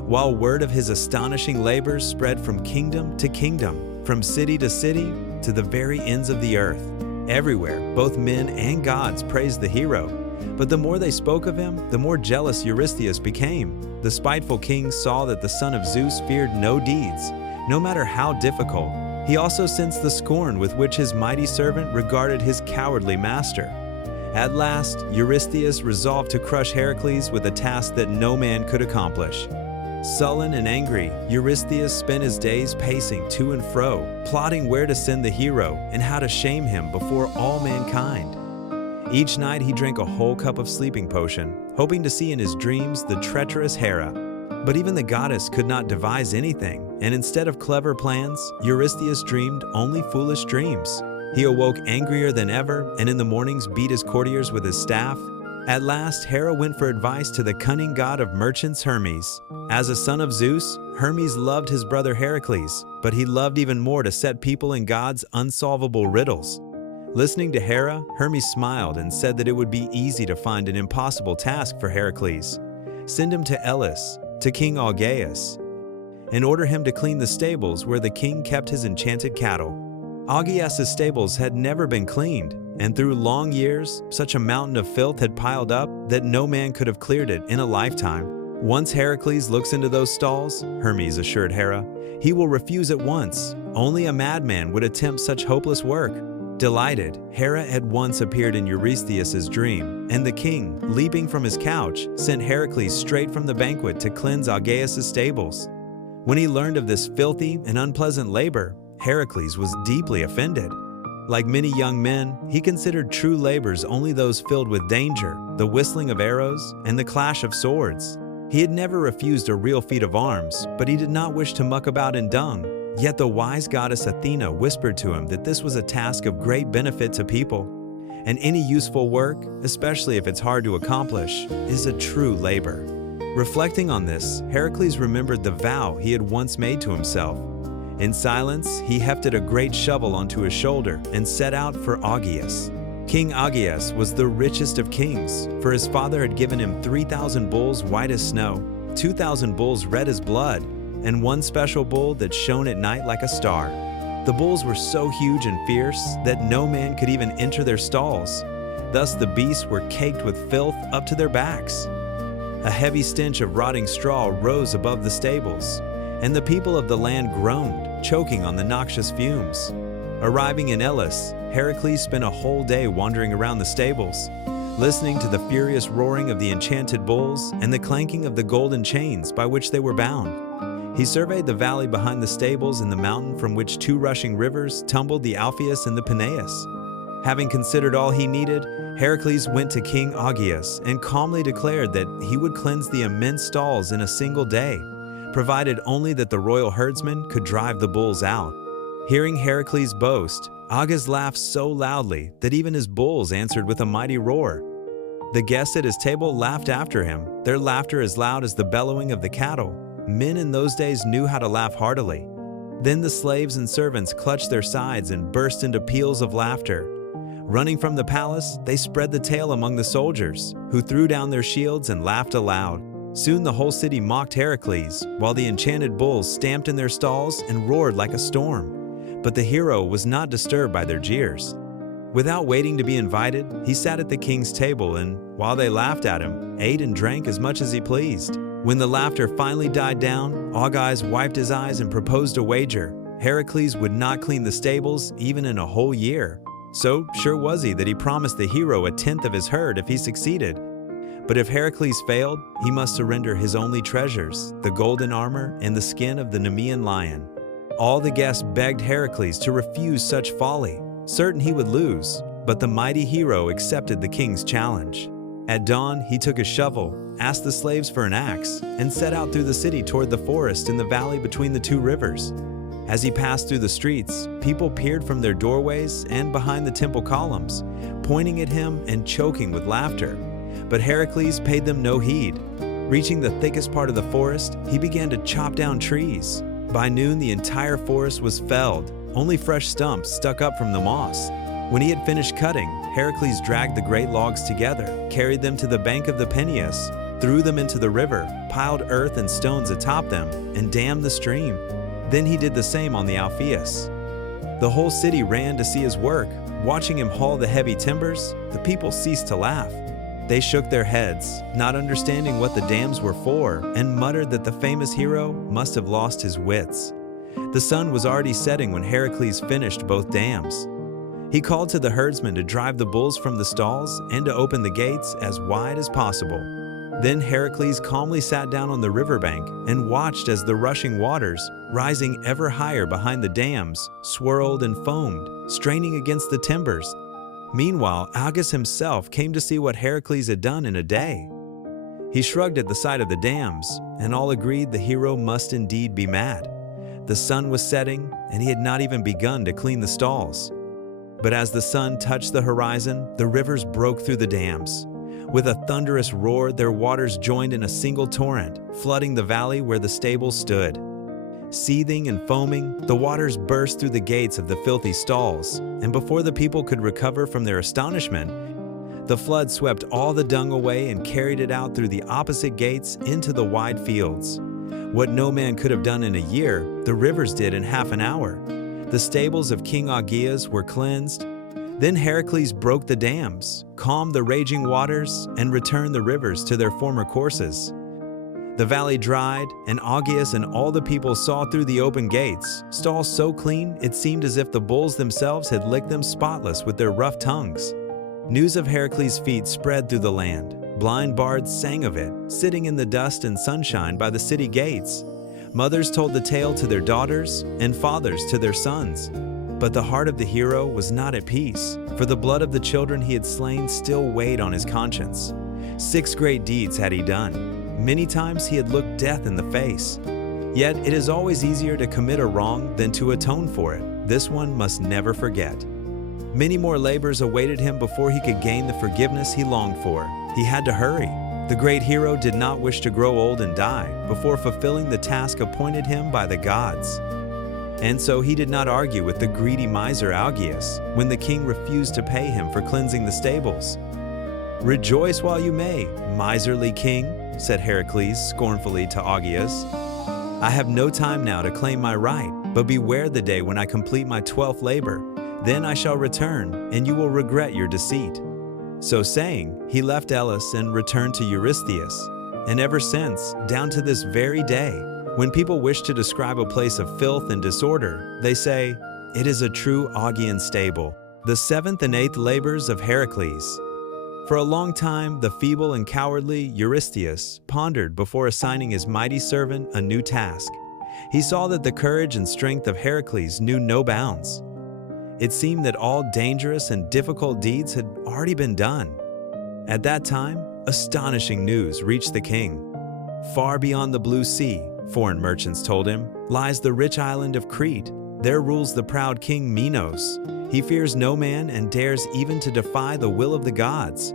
while word of his astonishing labors spread from kingdom to kingdom, from city to city, to the very ends of the earth. Everywhere, both men and gods praised the hero, but the more they spoke of him, the more jealous Eurystheus became. The spiteful king saw that the son of Zeus feared no deeds, no matter how difficult. He also sensed the scorn with which his mighty servant regarded his cowardly master. At last, Eurystheus resolved to crush Heracles with a task that no man could accomplish. Sullen and angry, Eurystheus spent his days pacing to and fro, plotting where to send the hero and how to shame him before all mankind. Each night he drank a whole cup of sleeping potion, hoping to see in his dreams the treacherous Hera. But even the goddess could not devise anything, and instead of clever plans, Eurystheus dreamed only foolish dreams. He awoke angrier than ever, and in the mornings beat his courtiers with his staff. At last, Hera went for advice to the cunning god of merchants Hermes. As a son of Zeus, Hermes loved his brother Heracles, but he loved even more to set people in God's unsolvable riddles. Listening to Hera, Hermes smiled and said that it would be easy to find an impossible task for Heracles. Send him to Elis, to King Augeas, and order him to clean the stables where the king kept his enchanted cattle. Augeas' stables had never been cleaned, and through long years, such a mountain of filth had piled up that no man could have cleared it in a lifetime. Once Heracles looks into those stalls, Hermes assured Hera, he will refuse at once. Only a madman would attempt such hopeless work. Delighted, Hera at once appeared in Eurystheus' dream, and the king, leaping from his couch, sent Heracles straight from the banquet to cleanse Augeas' stables. When he learned of this filthy and unpleasant labor, Heracles was deeply offended. Like many young men, he considered true labors only those filled with danger, the whistling of arrows, and the clash of swords. He had never refused a real feat of arms, but he did not wish to muck about in dung, Yet the wise goddess Athena whispered to him that this was a task of great benefit to people, and any useful work, especially if it's hard to accomplish, is a true labor. Reflecting on this, Hercules remembered the vow he had once made to himself. In silence, he hefted a great shovel onto his shoulder and set out for Augeas. King Augeas was the richest of kings, for his father had given him 3,000 bulls white as snow, 2,000 bulls red as blood, and one special bull that shone at night like a star. The bulls were so huge and fierce that no man could even enter their stalls. Thus the beasts were caked with filth up to their backs. A heavy stench of rotting straw rose above the stables, and the people of the land groaned, choking on the noxious fumes. Arriving in Elis, Heracles spent a whole day wandering around the stables, listening to the furious roaring of the enchanted bulls and the clanking of the golden chains by which they were bound. He surveyed the valley behind the stables and the mountain from which two rushing rivers tumbled the Alpheus and the Peneus. Having considered all he needed, Heracles went to King Augeas and calmly declared that he would cleanse the immense stalls in a single day, provided only that the royal herdsman could drive the bulls out. Hearing Heracles boast, Augeas laughed so loudly that even his bulls answered with a mighty roar. The guests at his table laughed after him, their laughter as loud as the bellowing of the cattle. Men in those days knew how to laugh heartily. Then the slaves and servants clutched their sides and burst into peals of laughter. Running from the palace, they spread the tale among the soldiers, who threw down their shields and laughed aloud. Soon the whole city mocked Heracles, while the enchanted bulls stamped in their stalls and roared like a storm. But the hero was not disturbed by their jeers. Without waiting to be invited, he sat at the king's table and, while they laughed at him, ate and drank as much as he pleased. When the laughter finally died down, Augeas wiped his eyes and proposed a wager. Heracles would not clean the stables even in a whole year. So sure was he that he promised the hero 1/10 of his herd if he succeeded. But if Heracles failed, he must surrender his only treasures, the golden armor and the skin of the Nemean lion. All the guests begged Heracles to refuse such folly, certain he would lose, but the mighty hero accepted the king's challenge. At dawn, he took a shovel, asked the slaves for an axe, and set out through the city toward the forest in the valley between the two rivers. As he passed through the streets, people peered from their doorways and behind the temple columns, pointing at him and choking with laughter. But Heracles paid them no heed. Reaching the thickest part of the forest, he began to chop down trees. By noon, the entire forest was felled, only fresh stumps stuck up from the moss. When he had finished cutting, Heracles dragged the great logs together, carried them to the bank of the Peneus, threw them into the river, piled earth and stones atop them, and dammed the stream. Then he did the same on the Alpheus. The whole city ran to see his work. Watching him haul the heavy timbers, the people ceased to laugh. They shook their heads, not understanding what the dams were for, and muttered that the famous hero must have lost his wits. The sun was already setting when Heracles finished both dams. He called to the herdsmen to drive the bulls from the stalls and to open the gates as wide as possible. Then Heracles calmly sat down on the riverbank and watched as the rushing waters, rising ever higher behind the dams, swirled and foamed, straining against the timbers. Meanwhile, Augeas himself came to see what Heracles had done in a day. He shrugged at the sight of the dams, and all agreed the hero must indeed be mad. The sun was setting, and he had not even begun to clean the stalls. But as the sun touched the horizon, the rivers broke through the dams. With a thunderous roar, their waters joined in a single torrent, flooding the valley where the stables stood. Seething and foaming, the waters burst through the gates of the filthy stalls, and before the people could recover from their astonishment, the flood swept all the dung away and carried it out through the opposite gates into the wide fields. What no man could have done in a year, the rivers did in half an hour. The stables of King Augeas were cleansed. Then Heracles broke the dams, calmed the raging waters, and returned the rivers to their former courses. The valley dried, and Augeas and all the people saw through the open gates, stalls so clean it seemed as if the bulls themselves had licked them spotless with their rough tongues. News of Heracles' feat spread through the land. Blind bards sang of it, sitting in the dust and sunshine by the city gates. Mothers told the tale to their daughters, and fathers to their sons. But the heart of the hero was not at peace, for the blood of the children he had slain still weighed on his conscience. 6 great deeds had he done. Many times he had looked death in the face. Yet it is always easier to commit a wrong than to atone for it. This one must never forget. Many more labors awaited him before he could gain the forgiveness he longed for. He had to hurry. The great hero did not wish to grow old and die before fulfilling the task appointed him by the gods. And so he did not argue with the greedy miser Augeas when the king refused to pay him for cleansing the stables. "Rejoice while you may, miserly king," said Hercules scornfully to Augeas. "I have no time now to claim my right, but beware the day when I complete my 12th labor. Then I shall return, and you will regret your deceit." So saying, he left Elis and returned to Eurystheus. And ever since, down to this very day, when people wish to describe a place of filth and disorder, they say, "It is a true Augean stable." The 7th and 8th labors of Hercules. For a long time, the feeble and cowardly Eurystheus pondered before assigning his mighty servant a new task. He saw that the courage and strength of Hercules knew no bounds. It seemed that all dangerous and difficult deeds had already been done. At that time, astonishing news reached the king. Far beyond the blue sea, foreign merchants told him, lies the rich island of Crete. There rules the proud king Minos. He fears no man and dares even to defy the will of the gods.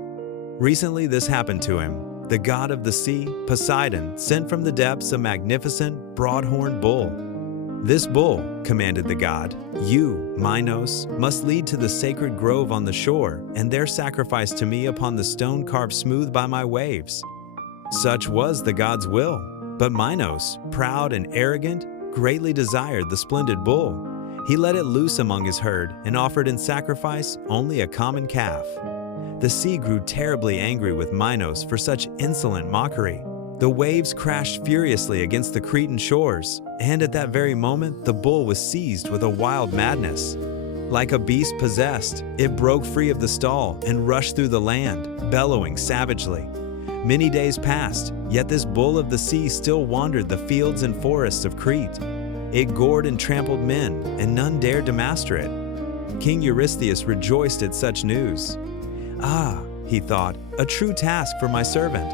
Recently this happened to him. The god of the sea, Poseidon, sent from the depths a magnificent, broad-horned bull. "This bull," commanded the god, "you, Minos, must lead to the sacred grove on the shore, and there sacrifice to me upon the stone carved smooth by my waves." Such was the god's will. But Minos, proud and arrogant, greatly desired the splendid bull. He let it loose among his herd and offered in sacrifice only a common calf. The sea grew terribly angry with Minos for such insolent mockery. The waves crashed furiously against the Cretan shores, and at that very moment the bull was seized with a wild madness. Like a beast possessed, it broke free of the stall and rushed through the land, bellowing savagely. Many days passed, yet this bull of the sea still wandered the fields and forests of Crete. It gored and trampled men, and none dared to master it. King Eurystheus rejoiced at such news. "Ah," he thought, "a true task for my servant."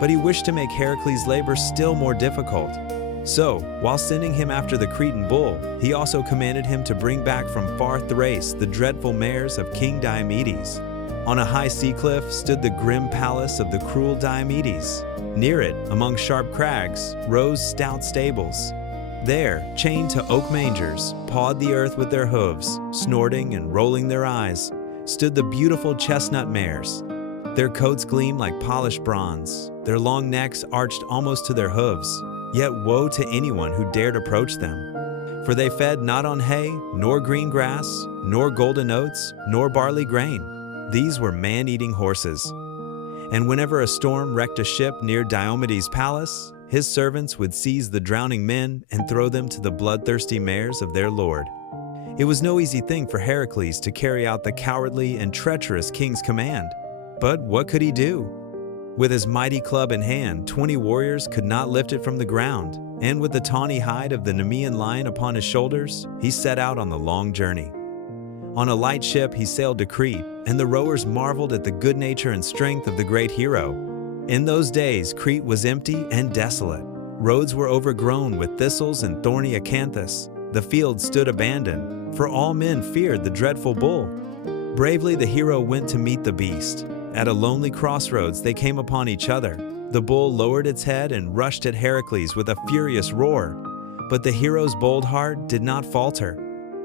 But he wished to make Heracles' labor still more difficult. So, while sending him after the Cretan bull, he also commanded him to bring back from far Thrace the dreadful mares of King Diomedes. On a high sea cliff stood the grim palace of the cruel Diomedes. Near it, among sharp crags, rose stout stables. There, chained to oak mangers, pawed the earth with their hooves, snorting and rolling their eyes, stood the beautiful chestnut mares. Their coats gleamed like polished bronze, their long necks arched almost to their hooves. Yet woe to anyone who dared approach them. For they fed not on hay, nor green grass, nor golden oats, nor barley grain. These were man-eating horses. And whenever a storm wrecked a ship near Diomedes' palace, his servants would seize the drowning men and throw them to the bloodthirsty mares of their lord. It was no easy thing for Heracles to carry out the cowardly and treacherous king's command. But what could he do? With his mighty club in hand, 20 warriors could not lift it from the ground, and with the tawny hide of the Nemean lion upon his shoulders, he set out on the long journey. On a light ship he sailed to Crete, and the rowers marveled at the good nature and strength of the great hero. In those days, Crete was empty and desolate. Roads were overgrown with thistles and thorny acanthus. The fields stood abandoned, for all men feared the dreadful bull. Bravely the hero went to meet the beast. At a lonely crossroads they came upon each other. The bull lowered its head and rushed at Heracles with a furious roar. But the hero's bold heart did not falter.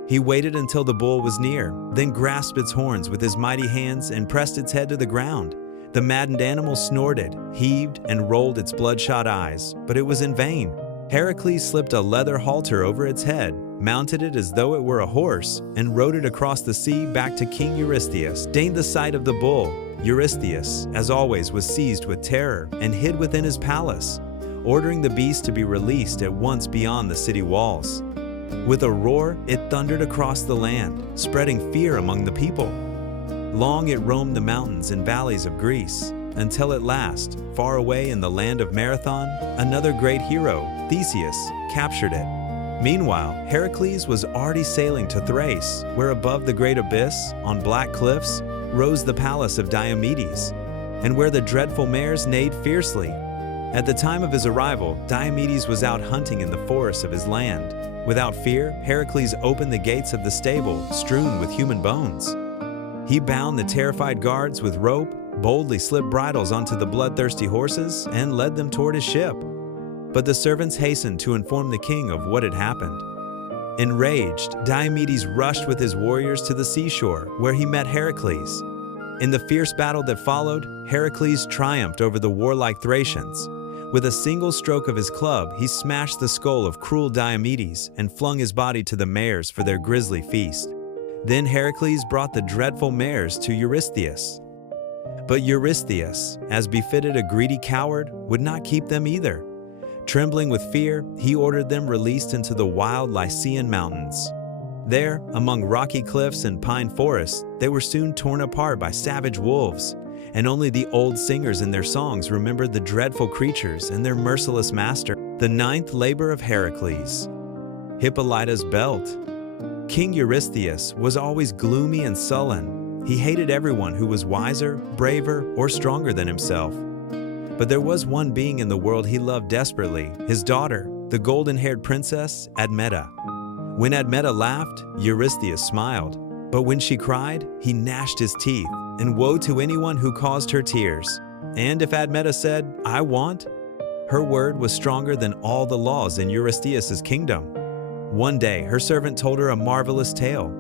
He waited until the bull was near, then grasped its horns with his mighty hands and pressed its head to the ground. The maddened animal snorted, heaved, and rolled its bloodshot eyes, but it was in vain. Heracles slipped a leather halter over its head, mounted it as though it were a horse, and rode it across the sea back to King Eurystheus. Gained the sight of the bull. Eurystheus, as always, was seized with terror and hid within his palace, ordering the beast to be released at once beyond the city walls. With a roar, it thundered across the land, spreading fear among the people. Long it roamed the mountains and valleys of Greece, until at last, far away in the land of Marathon, another great hero, Theseus, captured it. Meanwhile, Heracles was already sailing to Thrace, where above the great abyss, on black cliffs, rose the palace of Diomedes, and where the dreadful mares neighed fiercely. At the time of his arrival, Diomedes was out hunting in the forests of his land. Without fear, Hercules opened the gates of the stable, strewn with human bones. He bound the terrified guards with rope, boldly slipped bridles onto the bloodthirsty horses, and led them toward his ship. But the servants hastened to inform the king of what had happened. Enraged, Diomedes rushed with his warriors to the seashore, where he met Hercules. In the fierce battle that followed, Hercules triumphed over the warlike Thracians. With a single stroke of his club, he smashed the skull of cruel Diomedes and flung his body to the mares for their grisly feast. Then Hercules brought the dreadful mares to Eurystheus. But Eurystheus, as befitted a greedy coward, would not keep them either. Trembling with fear, he ordered them released into the wild Lycian mountains. There, among rocky cliffs and pine forests, they were soon torn apart by savage wolves, and only the old singers in their songs remembered the dreadful creatures and their merciless master. The ninth labor of Hercules. Hippolyta's belt. King Eurystheus was always gloomy and sullen. He hated everyone who was wiser, braver, or stronger than himself. But there was one being in the world he loved desperately, his daughter, the golden-haired princess, Admeta. When Admeta laughed, Eurystheus smiled. But when she cried, he gnashed his teeth, and woe to anyone who caused her tears. And if Admeta said, "I want," her word was stronger than all the laws in Eurystheus' kingdom. One day, her servant told her a marvelous tale.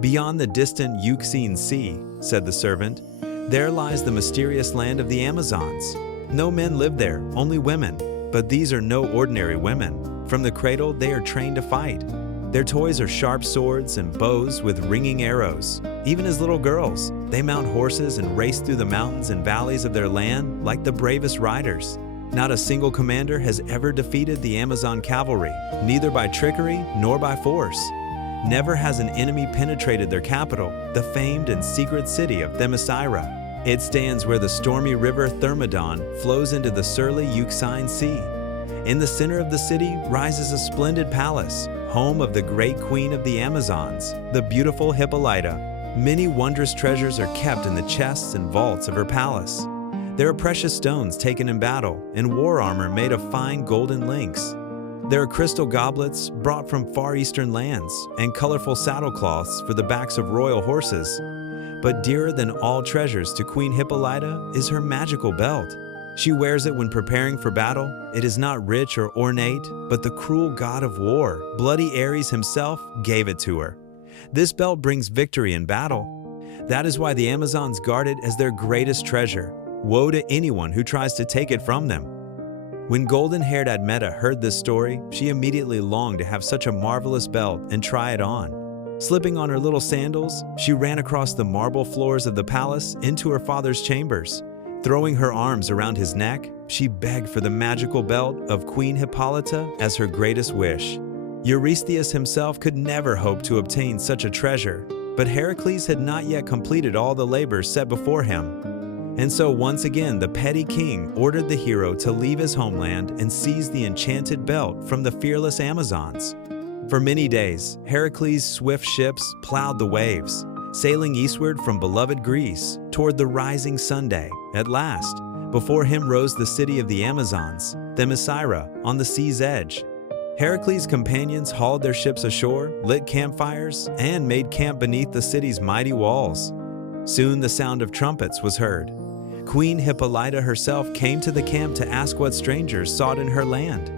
"Beyond the distant Euxine Sea," said the servant, "there lies the mysterious land of the Amazons. No men live there, only women. But these are no ordinary women. From the cradle, they are trained to fight. Their toys are sharp swords and bows with ringing arrows. Even as little girls, they mount horses and race through the mountains and valleys of their land like the bravest riders. Not a single commander has ever defeated the Amazon cavalry, neither by trickery nor by force. Never has an enemy penetrated their capital, the famed and secret city of Themyscira. It stands where the stormy river Thermodon flows into the surly Euxine Sea. In the center of the city rises a splendid palace, home of the great queen of the Amazons, the beautiful Hippolyta. Many wondrous treasures are kept in the chests and vaults of her palace. There are precious stones taken in battle and war armor made of fine golden links. There are crystal goblets brought from far eastern lands and colorful saddle cloths for the backs of royal horses. But dearer than all treasures to Queen Hippolyta is her magical belt. She wears it when preparing for battle. It is not rich or ornate, but the cruel god of war, bloody Ares himself, gave it to her. This belt brings victory in battle. That is why the Amazons guard it as their greatest treasure. Woe to anyone who tries to take it from them. When golden-haired Admeta heard this story, she immediately longed to have such a marvelous belt and try it on. Slipping on her little sandals, she ran across the marble floors of the palace into her father's chambers. Throwing her arms around his neck, she begged for the magical belt of Queen Hippolyta as her greatest wish. Eurystheus himself could never hope to obtain such a treasure, but Hercules had not yet completed all the labors set before him. And so once again the petty king ordered the hero to leave his homeland and seize the enchanted belt from the fearless Amazons. For many days, Hercules' swift ships plowed the waves, sailing eastward from beloved Greece toward the rising Sunday. At last, before him rose the city of the Amazons, Themyscira, on the sea's edge. Hercules' companions hauled their ships ashore, lit campfires, and made camp beneath the city's mighty walls. Soon the sound of trumpets was heard. Queen Hippolyta herself came to the camp to ask what strangers sought in her land.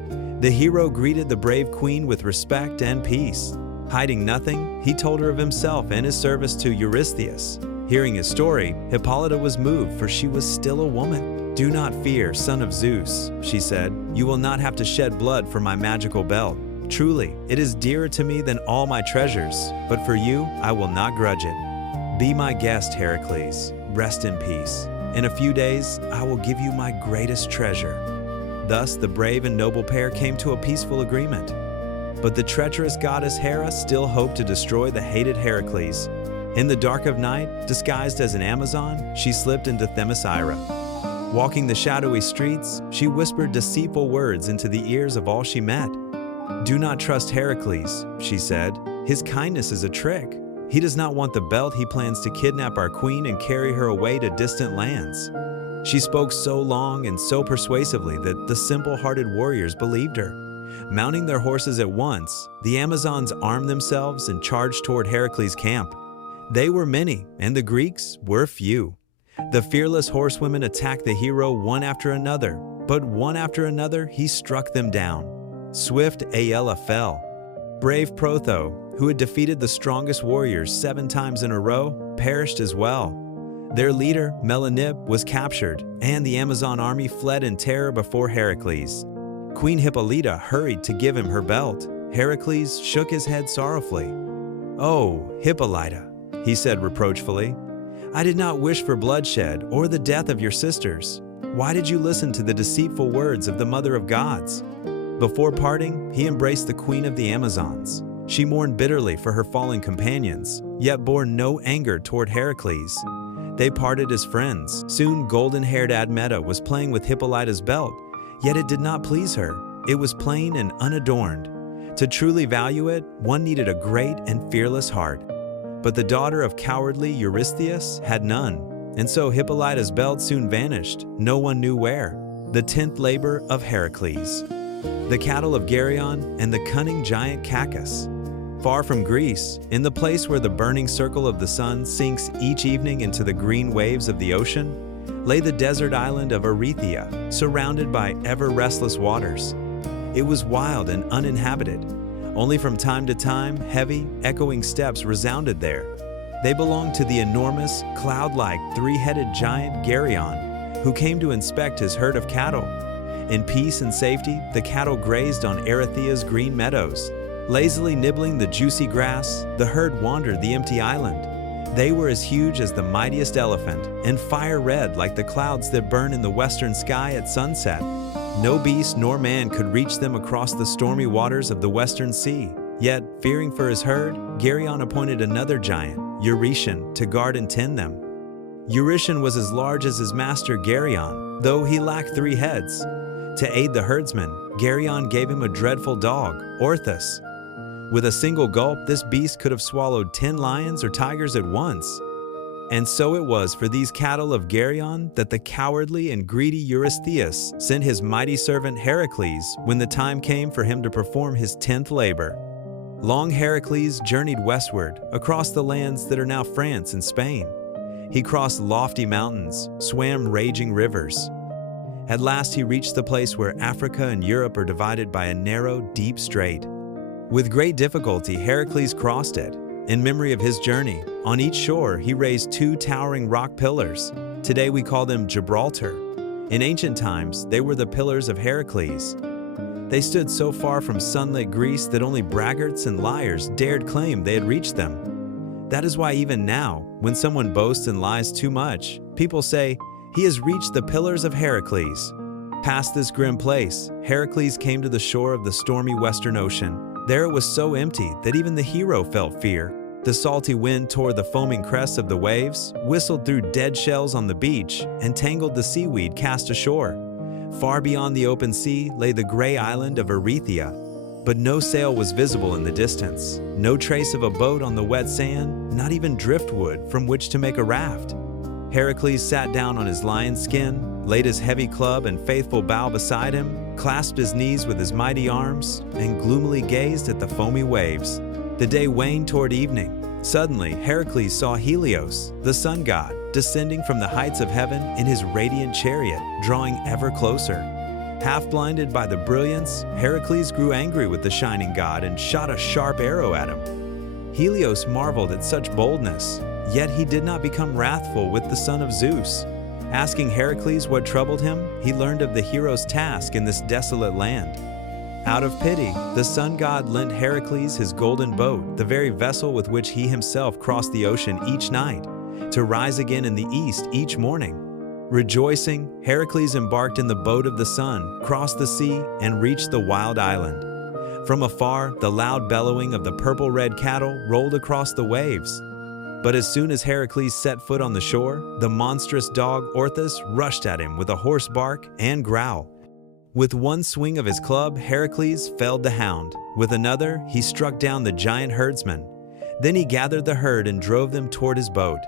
The hero greeted the brave queen with respect and peace. Hiding nothing, he told her of himself and his service to Eurystheus. Hearing his story, Hippolyta was moved, for she was still a woman. "Do not fear, son of Zeus," she said. "You will not have to shed blood for my magical belt. Truly, it is dearer to me than all my treasures, but for you, I will not grudge it. Be my guest, Hercules. Rest in peace. In a few days, I will give you my greatest treasure." Thus, the brave and noble pair came to a peaceful agreement. But the treacherous goddess Hera still hoped to destroy the hated Hercules. In the dark of night, disguised as an Amazon, she slipped into Themyscira. Walking the shadowy streets, she whispered deceitful words into the ears of all she met. "Do not trust Hercules," she said. "His kindness is a trick. He does not want the belt. He plans to kidnap our queen and carry her away to distant lands." She spoke so long and so persuasively that the simple-hearted warriors believed her. Mounting their horses at once, the Amazons armed themselves and charged toward Hercules' camp. They were many, and the Greeks were few. The fearless horsewomen attacked the hero one after another, but one after another he struck them down. Swift Aella fell. Brave Protho, who had defeated the strongest warriors 7 times in a row, perished as well. Their leader, Melanip, was captured, and the Amazon army fled in terror before Heracles. Queen Hippolyta hurried to give him her belt. Heracles shook his head sorrowfully. "Oh, Hippolyta," he said reproachfully, "I did not wish for bloodshed or the death of your sisters. Why did you listen to the deceitful words of the Mother of Gods?" Before parting, he embraced the queen of the Amazons. She mourned bitterly for her fallen companions, yet bore no anger toward Heracles. They parted as friends. Soon golden-haired Admeta was playing with Hippolyta's belt, yet it did not please her. It was plain and unadorned. To truly value it, one needed a great and fearless heart. But the daughter of cowardly Eurystheus had none, and so Hippolyta's belt soon vanished, no one knew where. The 10th labor of Heracles. The cattle of Geryon and the cunning giant Cacus. Far from Greece, in the place where the burning circle of the sun sinks each evening into the green waves of the ocean, lay the desert island of Erythea, surrounded by ever-restless waters. It was wild and uninhabited. Only from time to time, heavy, echoing steps resounded there. They belonged to the enormous, cloud-like, 3-headed giant Geryon, who came to inspect his herd of cattle. In peace and safety, the cattle grazed on Erythea's green meadows. Lazily nibbling the juicy grass, the herd wandered the empty island. They were as huge as the mightiest elephant, and fire-red like the clouds that burn in the western sky at sunset. No beast nor man could reach them across the stormy waters of the western sea. Yet, fearing for his herd, Geryon appointed another giant, Eurytion, to guard and tend them. Eurytion was as large as his master Geryon, though he lacked 3 heads. To aid the herdsman, Geryon gave him a dreadful dog, Orthus. With a single gulp, this beast could have swallowed 10 lions or tigers at once. And so it was for these cattle of Geryon that the cowardly and greedy Eurystheus sent his mighty servant Heracles when the time came for him to perform his 10th labor. Long Heracles journeyed westward, across the lands that are now France and Spain. He crossed lofty mountains, swam raging rivers. At last he reached the place where Africa and Europe are divided by a narrow, deep strait. With great difficulty, Heracles crossed it. In memory of his journey, on each shore he raised 2 towering rock pillars. Today we call them Gibraltar. In ancient times, they were the pillars of Heracles. They stood so far from sunlit Greece that only braggarts and liars dared claim they had reached them. That is why even now, when someone boasts and lies too much, people say, "He has reached the pillars of Heracles." Past this grim place, Heracles came to the shore of the stormy western ocean. There it was so empty that even the hero felt fear. The salty wind tore the foaming crests of the waves, whistled through dead shells on the beach, and tangled the seaweed cast ashore. Far beyond the open sea lay the gray island of Erythea, but no sail was visible in the distance. No trace of a boat on the wet sand, not even driftwood from which to make a raft. Heracles sat down on his lion's skin, laid his heavy club and faithful bow beside him, clasped his knees with his mighty arms, and gloomily gazed at the foamy waves. The day waned toward evening. Suddenly, Heracles saw Helios, the sun god, descending from the heights of heaven in his radiant chariot, drawing ever closer. Half blinded by the brilliance, Heracles grew angry with the shining god and shot a sharp arrow at him. Helios marveled at such boldness, yet he did not become wrathful with the son of Zeus. Asking Heracles what troubled him, he learned of the hero's task in this desolate land. Out of pity, the sun god lent Heracles his golden boat, the very vessel with which he himself crossed the ocean each night, to rise again in the east each morning. Rejoicing, Heracles embarked in the boat of the sun, crossed the sea, and reached the wild island. From afar, the loud bellowing of the purple-red cattle rolled across the waves. But as soon as Heracles set foot on the shore, the monstrous dog Orthus rushed at him with a hoarse bark and growl. With one swing of his club, Heracles felled the hound. With another, he struck down the giant herdsman. Then he gathered the herd and drove them toward his boat.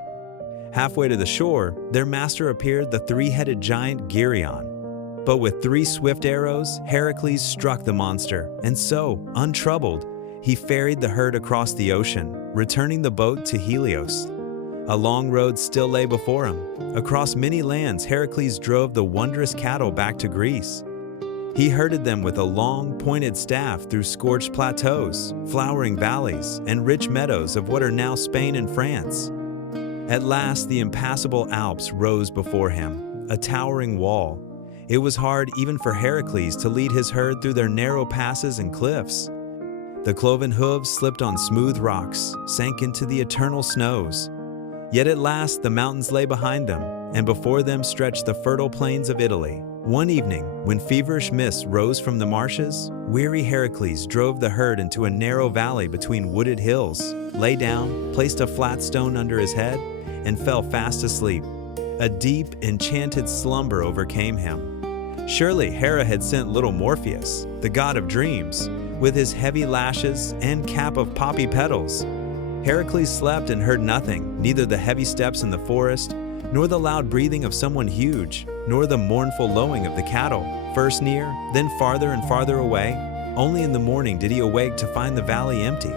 Halfway to the shore, their master appeared, the three-headed giant Geryon. But with 3 swift arrows, Hercules struck the monster, and so, untroubled, he ferried the herd across the ocean, returning the boat to Helios. A long road still lay before him. Across many lands, Hercules drove the wondrous cattle back to Greece. He herded them with a long, pointed staff through scorched plateaus, flowering valleys, and rich meadows of what are now Spain and France. At last, the impassable Alps rose before him, a towering wall. It was hard even for Hercules to lead his herd through their narrow passes and cliffs. The cloven hooves slipped on smooth rocks, sank into the eternal snows. Yet at last the mountains lay behind them, and before them stretched the fertile plains of Italy. One evening, when feverish mists rose from the marshes, weary Hercules drove the herd into a narrow valley between wooded hills, lay down, placed a flat stone under his head, and fell fast asleep. A deep, enchanted slumber overcame him. Surely Hera had sent little Morpheus, the god of dreams, with his heavy lashes and cap of poppy petals. Hercules slept and heard nothing, neither the heavy steps in the forest, nor the loud breathing of someone huge, nor the mournful lowing of the cattle, first near, then farther and farther away. Only in the morning did he awake to find the valley empty.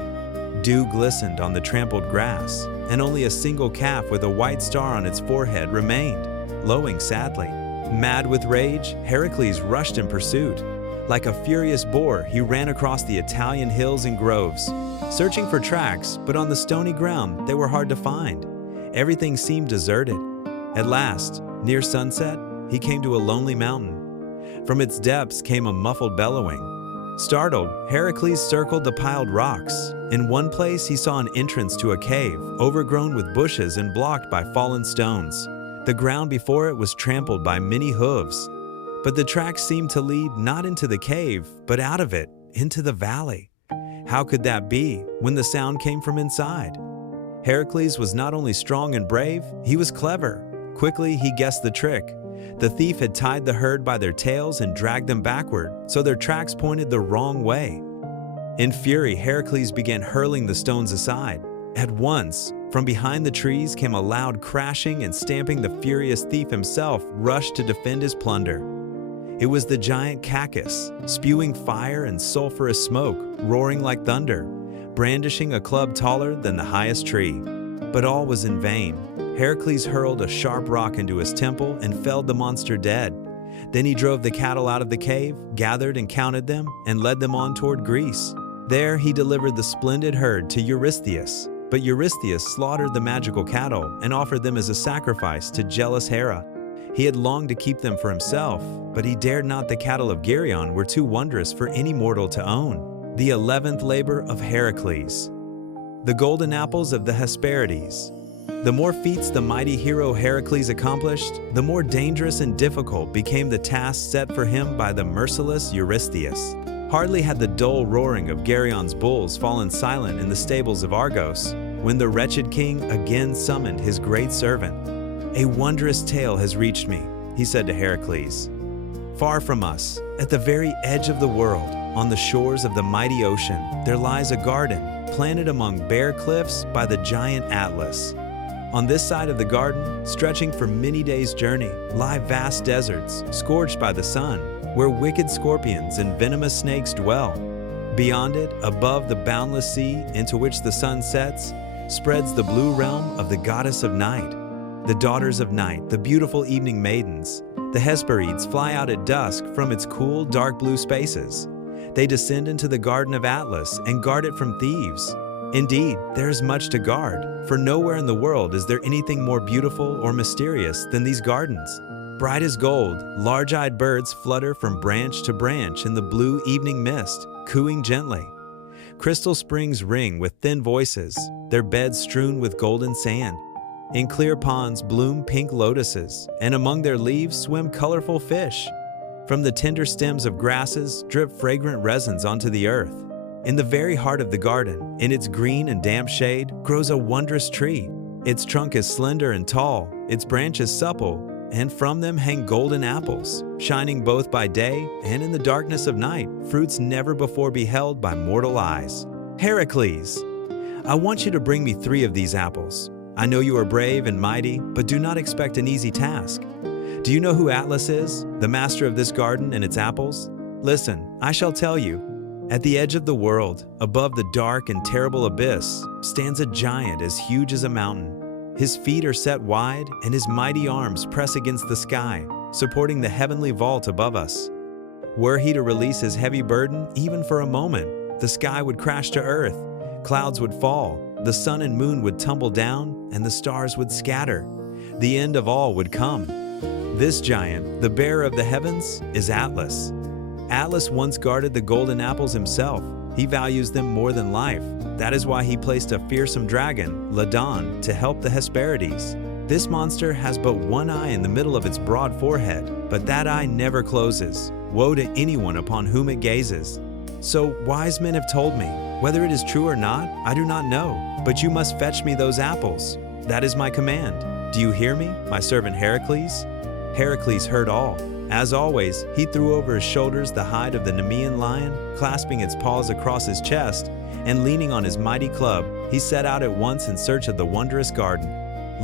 Dew glistened on the trampled grass, and only a single calf with a white star on its forehead remained, lowing sadly. Mad with rage, Hercules rushed in pursuit. Like a furious boar, he ran across the Italian hills and groves, searching for tracks, but on the stony ground they were hard to find. Everything seemed deserted. At last, near sunset, he came to a lonely mountain. From its depths came a muffled bellowing. Startled, Hercules circled the piled rocks. In one place he saw an entrance to a cave, overgrown with bushes and blocked by fallen stones. The ground before it was trampled by many hooves. But the tracks seemed to lead not into the cave, but out of it, into the valley. How could that be when the sound came from inside? Hercules was not only strong and brave, he was clever. Quickly he guessed the trick. The thief had tied the herd by their tails and dragged them backward, so their tracks pointed the wrong way. In fury, Hercules began hurling the stones aside. At once, from behind the trees came a loud crashing, and stamping, the furious thief himself rushed to defend his plunder. It was the giant Cacus, spewing fire and sulphurous smoke, roaring like thunder, brandishing a club taller than the highest tree. But all was in vain. Hercules hurled a sharp rock into his temple and felled the monster dead. Then he drove the cattle out of the cave, gathered and counted them, and led them on toward Greece. There he delivered the splendid herd to Eurystheus. But Eurystheus slaughtered the magical cattle and offered them as a sacrifice to jealous Hera. He had longed to keep them for himself, but he dared not. The cattle of Geryon were too wondrous for any mortal to own. The 11th labor of Heracles. The golden apples of the Hesperides. The more feats the mighty hero Heracles accomplished, the more dangerous and difficult became the task set for him by the merciless Eurystheus. Hardly had the dull roaring of Geryon's bulls fallen silent in the stables of Argos, when the wretched king again summoned his great servant. "A wondrous tale has reached me," he said to Heracles. "Far from us, at the very edge of the world, on the shores of the mighty ocean, there lies a garden, planted among bare cliffs by the giant Atlas. On this side of the garden, stretching for many days' journey, lie vast deserts, scorched by the sun, where wicked scorpions and venomous snakes dwell. Beyond it, above the boundless sea into which the sun sets, spreads the blue realm of the goddess of night. The daughters of night, the beautiful evening maidens, the Hesperides, fly out at dusk from its cool, dark blue spaces. They descend into the garden of Atlas and guard it from thieves. Indeed, there is much to guard, for nowhere in the world is there anything more beautiful or mysterious than these gardens. Bright as gold, large-eyed birds flutter from branch to branch in the blue evening mist, cooing gently. Crystal springs ring with thin voices, their beds strewn with golden sand. In clear ponds bloom pink lotuses, and among their leaves swim colorful fish. From the tender stems of grasses drip fragrant resins onto the earth. In the very heart of the garden, in its green and damp shade, grows a wondrous tree. Its trunk is slender and tall, its branches supple, and from them hang golden apples, shining both by day and in the darkness of night, fruits never before beheld by mortal eyes. Heracles, I want you to bring me 3 of these apples. I know you are brave and mighty, but do not expect an easy task. Do you know who Atlas is, the master of this garden and its apples? Listen, I shall tell you. At the edge of the world, above the dark and terrible abyss, stands a giant as huge as a mountain. His feet are set wide, and his mighty arms press against the sky, supporting the heavenly vault above us. Were he to release his heavy burden, even for a moment, the sky would crash to earth, clouds would fall, the sun and moon would tumble down, and the stars would scatter. The end of all would come. This giant, the bearer of the heavens, is Atlas. Atlas once guarded the golden apples himself. He values them more than life. That is why he placed a fearsome dragon, Ladon, to help the Hesperides. This monster has but one eye in the middle of its broad forehead, but that eye never closes. Woe to anyone upon whom it gazes. So wise men have told me, whether it is true or not, I do not know, but you must fetch me those apples. That is my command. Do you hear me, my servant Hercules? Hercules heard all. As always, he threw over his shoulders the hide of the Nemean lion, clasping its paws across his chest, and leaning on his mighty club, he set out at once in search of the wondrous garden.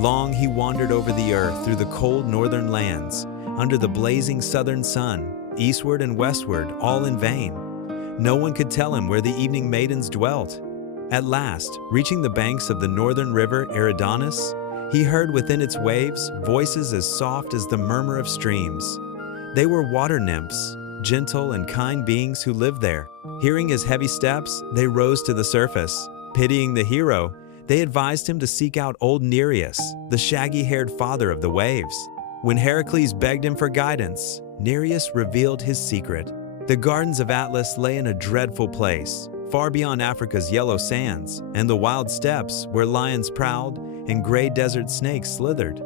Long he wandered over the earth through the cold northern lands, under the blazing southern sun, eastward and westward, all in vain. No one could tell him where the evening maidens dwelt. At last, reaching the banks of the northern river Eridanus, he heard within its waves voices as soft as the murmur of streams. They were water nymphs, gentle and kind beings who lived there. Hearing his heavy steps, they rose to the surface. Pitying the hero, they advised him to seek out old Nereus, the shaggy-haired father of the waves. When Heracles begged him for guidance, Nereus revealed his secret. The gardens of Atlas lay in a dreadful place, far beyond Africa's yellow sands and the wild steppes where lions prowled and gray desert snakes slithered.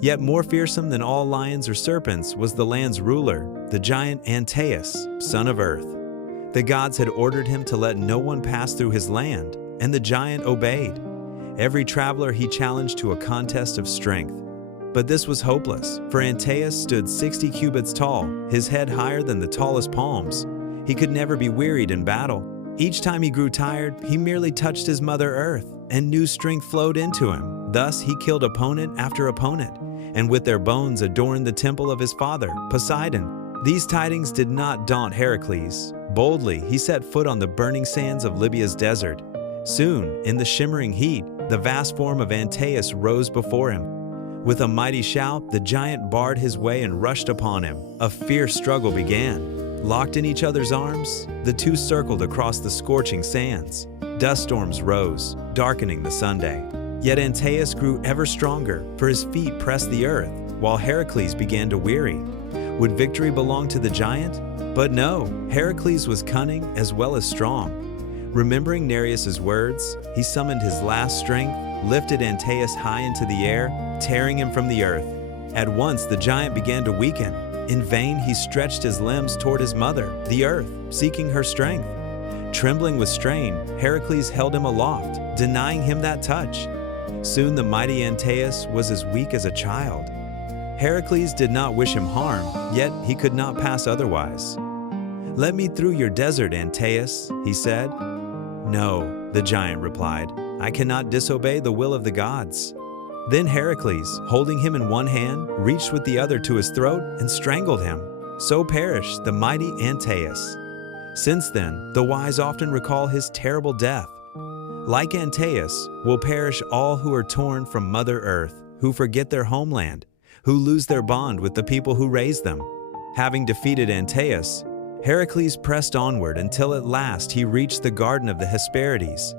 Yet more fearsome than all lions or serpents was the land's ruler, the giant Antaeus, son of Earth. The gods had ordered him to let no one pass through his land, and the giant obeyed. Every traveler he challenged to a contest of strength. But this was hopeless, for Antaeus stood 60 cubits tall, his head higher than the tallest palms. He could never be wearied in battle. Each time he grew tired, he merely touched his Mother Earth, and new strength flowed into him. Thus he killed opponent after opponent, and with their bones adorned the temple of his father, Poseidon. These tidings did not daunt Heracles. Boldly, he set foot on the burning sands of Libya's desert. Soon, in the shimmering heat, the vast form of Antaeus rose before him. With a mighty shout, the giant barred his way and rushed upon him. A fierce struggle began. Locked in each other's arms, the two circled across the scorching sands. Dust storms rose, darkening the Sunday. Yet Antaeus grew ever stronger, for his feet pressed the earth, while Heracles began to weary. Would victory belong to the giant? But no, Heracles was cunning as well as strong. Remembering Nereus's words, he summoned his last strength, lifted Antaeus high into the air, tearing him from the earth. At once the giant began to weaken. In vain he stretched his limbs toward his mother, the earth, seeking her strength. Trembling with strain, Heracles held him aloft, denying him that touch. Soon the mighty Antaeus was as weak as a child. Heracles did not wish him harm, yet he could not pass otherwise. "Let me through your desert, Antaeus," he said. "No," the giant replied, "I cannot disobey the will of the gods." Then Heracles, holding him in one hand, reached with the other to his throat and strangled him. So perished the mighty Antaeus. Since then, the wise often recall his terrible death. Like Antaeus, will perish all who are torn from Mother Earth, who forget their homeland, who lose their bond with the people who raised them. Having defeated Antaeus, Heracles pressed onward until at last he reached the garden of the Hesperides.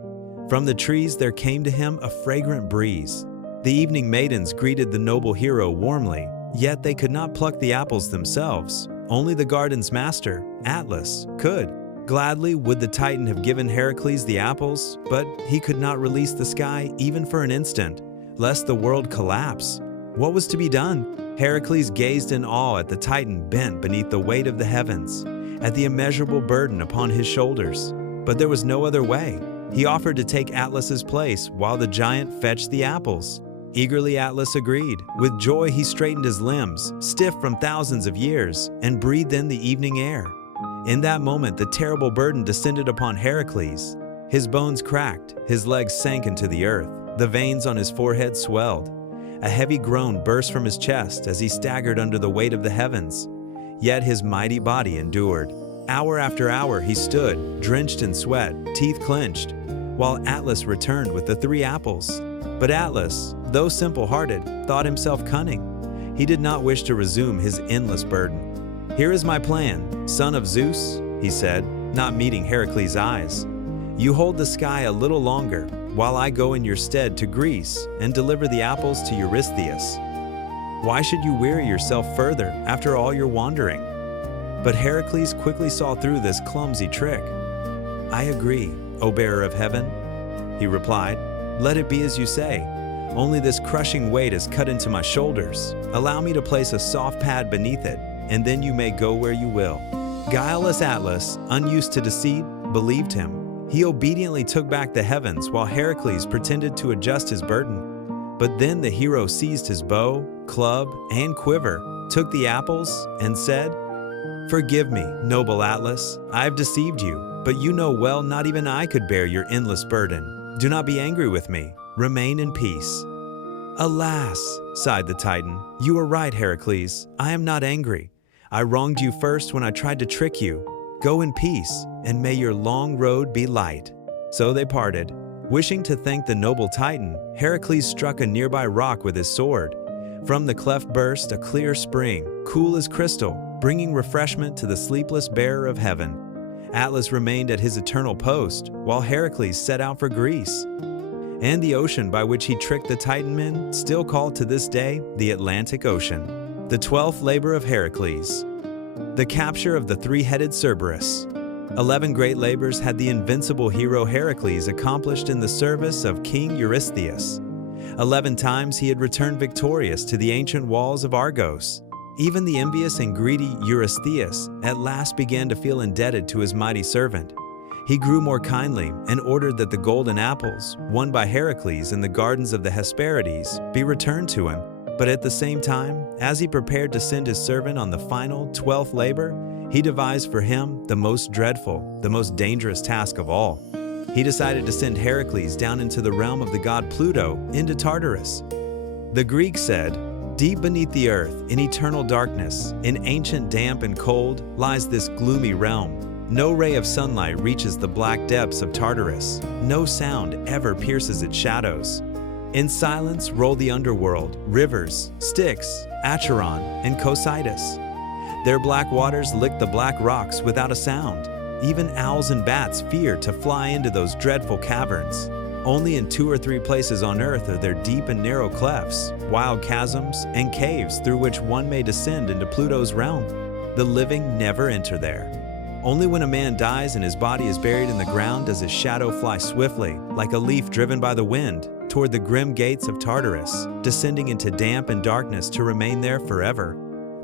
From the trees there came to him a fragrant breeze. The evening maidens greeted the noble hero warmly, yet they could not pluck the apples themselves. Only the garden's master, Atlas, could. Gladly would the Titan have given Heracles the apples, but he could not release the sky even for an instant, lest the world collapse. What was to be done? Heracles gazed in awe at the Titan bent beneath the weight of the heavens, at the immeasurable burden upon his shoulders. But there was no other way. He offered to take Atlas's place while the giant fetched the apples. Eagerly Atlas agreed. With joy he straightened his limbs, stiff from thousands of years, and breathed in the evening air. In that moment the terrible burden descended upon Heracles. His bones cracked, his legs sank into the earth. The veins on his forehead swelled. A heavy groan burst from his chest as he staggered under the weight of the heavens. Yet his mighty body endured. Hour after hour he stood, drenched in sweat, teeth clenched, while Atlas returned with the 3 apples. But Atlas, though simple-hearted, thought himself cunning. He did not wish to resume his endless burden. "Here is my plan, son of Zeus," he said, not meeting Hercules' eyes. "You hold the sky a little longer, while I go in your stead to Greece and deliver the apples to Eurystheus. Why should you weary yourself further after all your wandering?" But Hercules quickly saw through this clumsy trick. "I agree, O bearer of heaven," he replied. "Let it be as you say. Only this crushing weight is cut into my shoulders. Allow me to place a soft pad beneath it, and then you may go where you will." Guileless Atlas, unused to deceit, believed him. He obediently took back the heavens while Hercules pretended to adjust his burden. But then the hero seized his bow, club, and quiver, took the apples, and said, "Forgive me, noble Atlas. I have deceived you, but you know well not even I could bear your endless burden. Do not be angry with me. Remain in peace." "Alas," sighed the Titan, "you are right, Hercules. I am not angry. I wronged you first when I tried to trick you. Go in peace, and may your long road be light." So they parted. Wishing to thank the noble Titan, Hercules struck a nearby rock with his sword. From the cleft burst a clear spring, cool as crystal, bringing refreshment to the sleepless bearer of heaven. Atlas remained at his eternal post, while Hercules set out for Greece. And the ocean by which he tricked the Titan men, still called to this day the Atlantic Ocean. The 12th labor of Hercules. The capture of the 3-headed Cerberus. 11 great labors had the invincible hero Hercules accomplished in the service of King Eurystheus. 11 times he had returned victorious to the ancient walls of Argos. Even the envious and greedy Eurystheus at last began to feel indebted to his mighty servant. He grew more kindly and ordered that the golden apples, won by Hercules in the gardens of the Hesperides, be returned to him. But at the same time, as he prepared to send his servant on the final 12th labor, he devised for him the most dreadful, the most dangerous task of all. He decided to send Hercules down into the realm of the god Pluto, into Tartarus. The Greeks said, "Deep beneath the earth, in eternal darkness, in ancient damp and cold, lies this gloomy realm. No ray of sunlight reaches the black depths of Tartarus. No sound ever pierces its shadows. In silence roll the underworld, rivers, Styx, Acheron, and Cocytus. Their black waters lick the black rocks without a sound. Even owls and bats fear to fly into those dreadful caverns. Only in 2 or 3 places on earth are there deep and narrow clefts, wild chasms, and caves through which one may descend into Pluto's realm. The living never enter there. Only when a man dies and his body is buried in the ground does his shadow fly swiftly, like a leaf driven by the wind, toward the grim gates of Tartarus, descending into damp and darkness to remain there forever.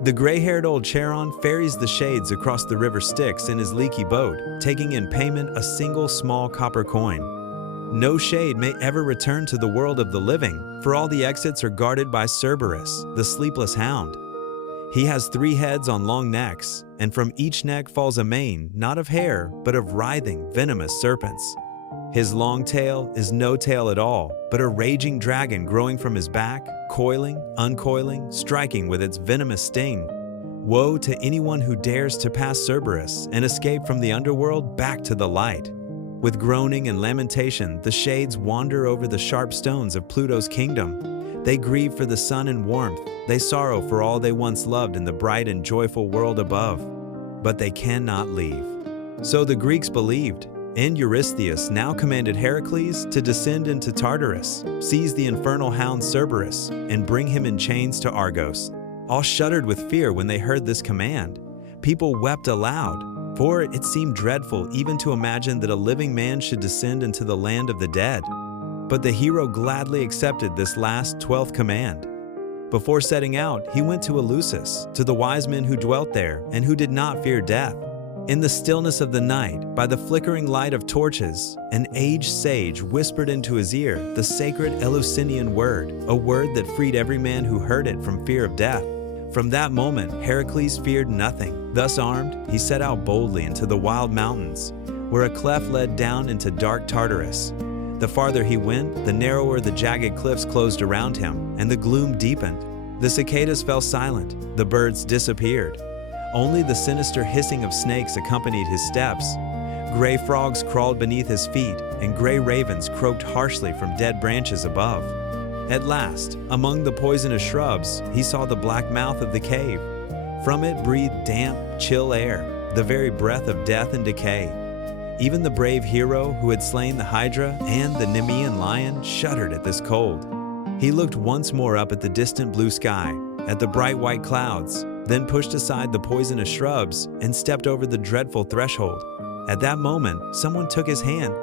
The gray-haired old Charon ferries the shades across the river Styx in his leaky boat, taking in payment a single small copper coin. No shade may ever return to the world of the living, for all the exits are guarded by Cerberus, the sleepless hound. He has 3 heads on long necks, and from each neck falls a mane, not of hair, but of writhing, venomous serpents. His long tail is no tail at all, but a raging dragon growing from his back, coiling, uncoiling, striking with its venomous sting. Woe to anyone who dares to pass Cerberus and escape from the underworld back to the light. With groaning and lamentation, the shades wander over the sharp stones of Pluto's kingdom. They grieve for the sun and warmth. They sorrow for all they once loved in the bright and joyful world above. But they cannot leave. So the Greeks believed, and Eurystheus now commanded Hercules to descend into Tartarus, seize the infernal hound Cerberus, and bring him in chains to Argos. All shuddered with fear when they heard this command. People wept aloud, for it seemed dreadful even to imagine that a living man should descend into the land of the dead. But the hero gladly accepted this last 12th command. Before setting out, he went to Eleusis, to the wise men who dwelt there and who did not fear death. In the stillness of the night, by the flickering light of torches, an aged sage whispered into his ear the sacred Eleusinian word, a word that freed every man who heard it from fear of death. From that moment, Hercules feared nothing. Thus armed, he set out boldly into the wild mountains, where a cleft led down into dark Tartarus. The farther he went, the narrower the jagged cliffs closed around him, and the gloom deepened. The cicadas fell silent, the birds disappeared. Only the sinister hissing of snakes accompanied his steps. Gray frogs crawled beneath his feet, and gray ravens croaked harshly from dead branches above. At last, among the poisonous shrubs, he saw the black mouth of the cave. From it breathed damp, chill air, the very breath of death and decay. Even the brave hero who had slain the Hydra and the Nemean lion shuddered at this cold. He looked once more up at the distant blue sky, at the bright white clouds, then pushed aside the poisonous shrubs and stepped over the dreadful threshold. At that moment, someone took his hand.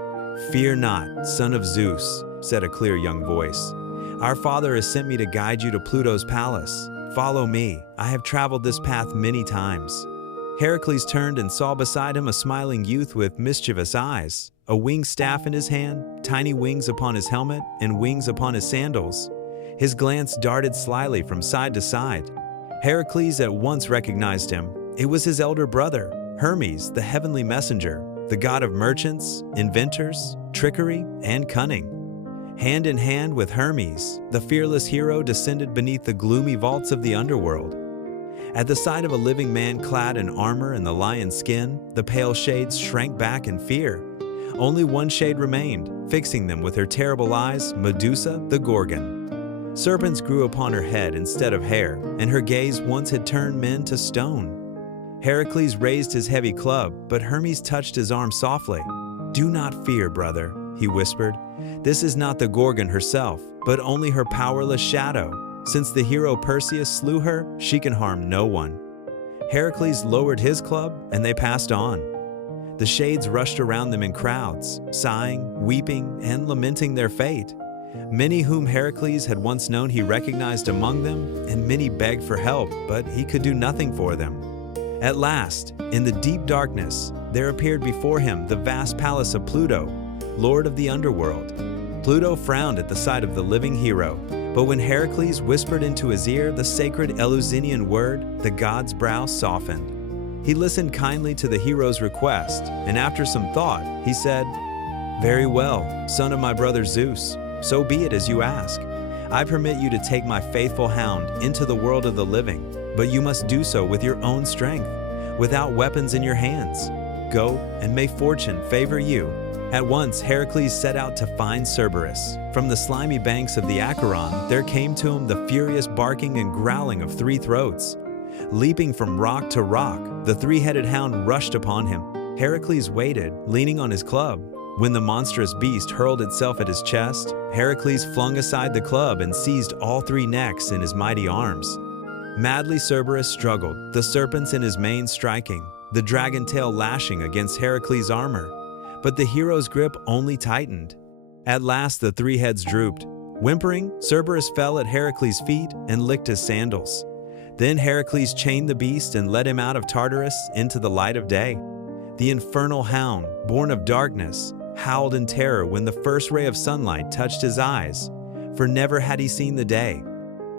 "Fear not, son of Zeus," said a clear young voice. "Our father has sent me to guide you to Pluto's palace. Follow me. I have traveled this path many times." Hercules turned and saw beside him a smiling youth with mischievous eyes, a winged staff in his hand, tiny wings upon his helmet, and wings upon his sandals. His glance darted slyly from side to side. Hercules at once recognized him. It was his elder brother, Hermes, the heavenly messenger, the god of merchants, inventors, trickery, and cunning. Hand in hand with Hermes, the fearless hero descended beneath the gloomy vaults of the underworld. At the sight of a living man clad in armor and the lion's skin, the pale shades shrank back in fear. Only one shade remained, fixing them with her terrible eyes, Medusa the Gorgon. Serpents grew upon her head instead of hair, and her gaze once had turned men to stone. Hercules raised his heavy club, but Hermes touched his arm softly. "Do not fear, brother," he whispered. "This is not the Gorgon herself, but only her powerless shadow. Since the hero Perseus slew her, she can harm no one." Hercules lowered his club, and they passed on. The shades rushed around them in crowds, sighing, weeping, and lamenting their fate. Many whom Hercules had once known he recognized among them, and many begged for help, but he could do nothing for them. At last, in the deep darkness, there appeared before him the vast palace of Pluto, lord of the underworld. Pluto frowned at the sight of the living hero, but when Hercules whispered into his ear the sacred Eleusinian word, the god's brow softened. He listened kindly to the hero's request, and after some thought, he said, "Very well, son of my brother Zeus, so be it as you ask. I permit you to take my faithful hound into the world of the living, but you must do so with your own strength, without weapons in your hands. Go, and may fortune favor you." At once Hercules set out to find Cerberus. From the slimy banks of the Acheron, there came to him the furious barking and growling of three throats. Leaping from rock to rock, the three-headed hound rushed upon him. Hercules waited, leaning on his club. When the monstrous beast hurled itself at his chest, Hercules flung aside the club and seized all three necks in his mighty arms. Madly Cerberus struggled, the serpents in his mane striking, the dragon tail lashing against Hercules' armor. But the hero's grip only tightened. At last the three heads drooped. Whimpering, Cerberus fell at Hercules' feet and licked his sandals. Then Hercules chained the beast and led him out of Tartarus into the light of day. The infernal hound, born of darkness, howled in terror when the first ray of sunlight touched his eyes, for never had he seen the day.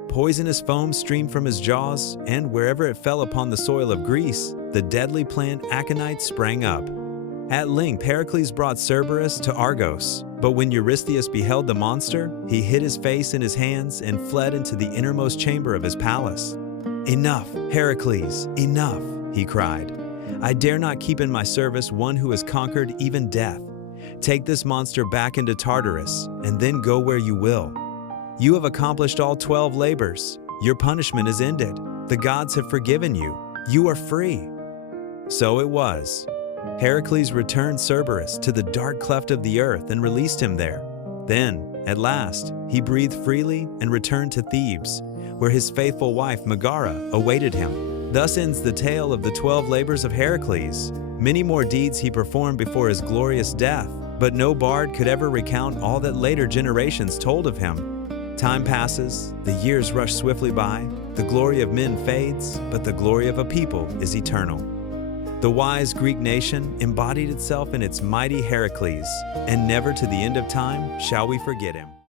Poisonous foam streamed from his jaws, and wherever it fell upon the soil of Greece, the deadly plant aconite sprang up. At length Hercules brought Cerberus to Argos, but when Eurystheus beheld the monster, he hid his face in his hands and fled into the innermost chamber of his palace. "Enough, Hercules, enough," he cried. "I dare not keep in my service one who has conquered even death. Take this monster back into Tartarus, and then go where you will. You have accomplished all 12 labors. Your punishment is ended. The gods have forgiven you. You are free." So it was. Hercules returned Cerberus to the dark cleft of the earth and released him there. Then, at last, he breathed freely and returned to Thebes, where his faithful wife Megara awaited him. Thus ends the tale of the 12 labors of Hercules. Many more deeds he performed before his glorious death, but no bard could ever recount all that later generations told of him. Time passes, the years rush swiftly by, the glory of men fades, but the glory of a people is eternal. The wise Greek nation embodied itself in its mighty Hercules, and never to the end of time shall we forget him.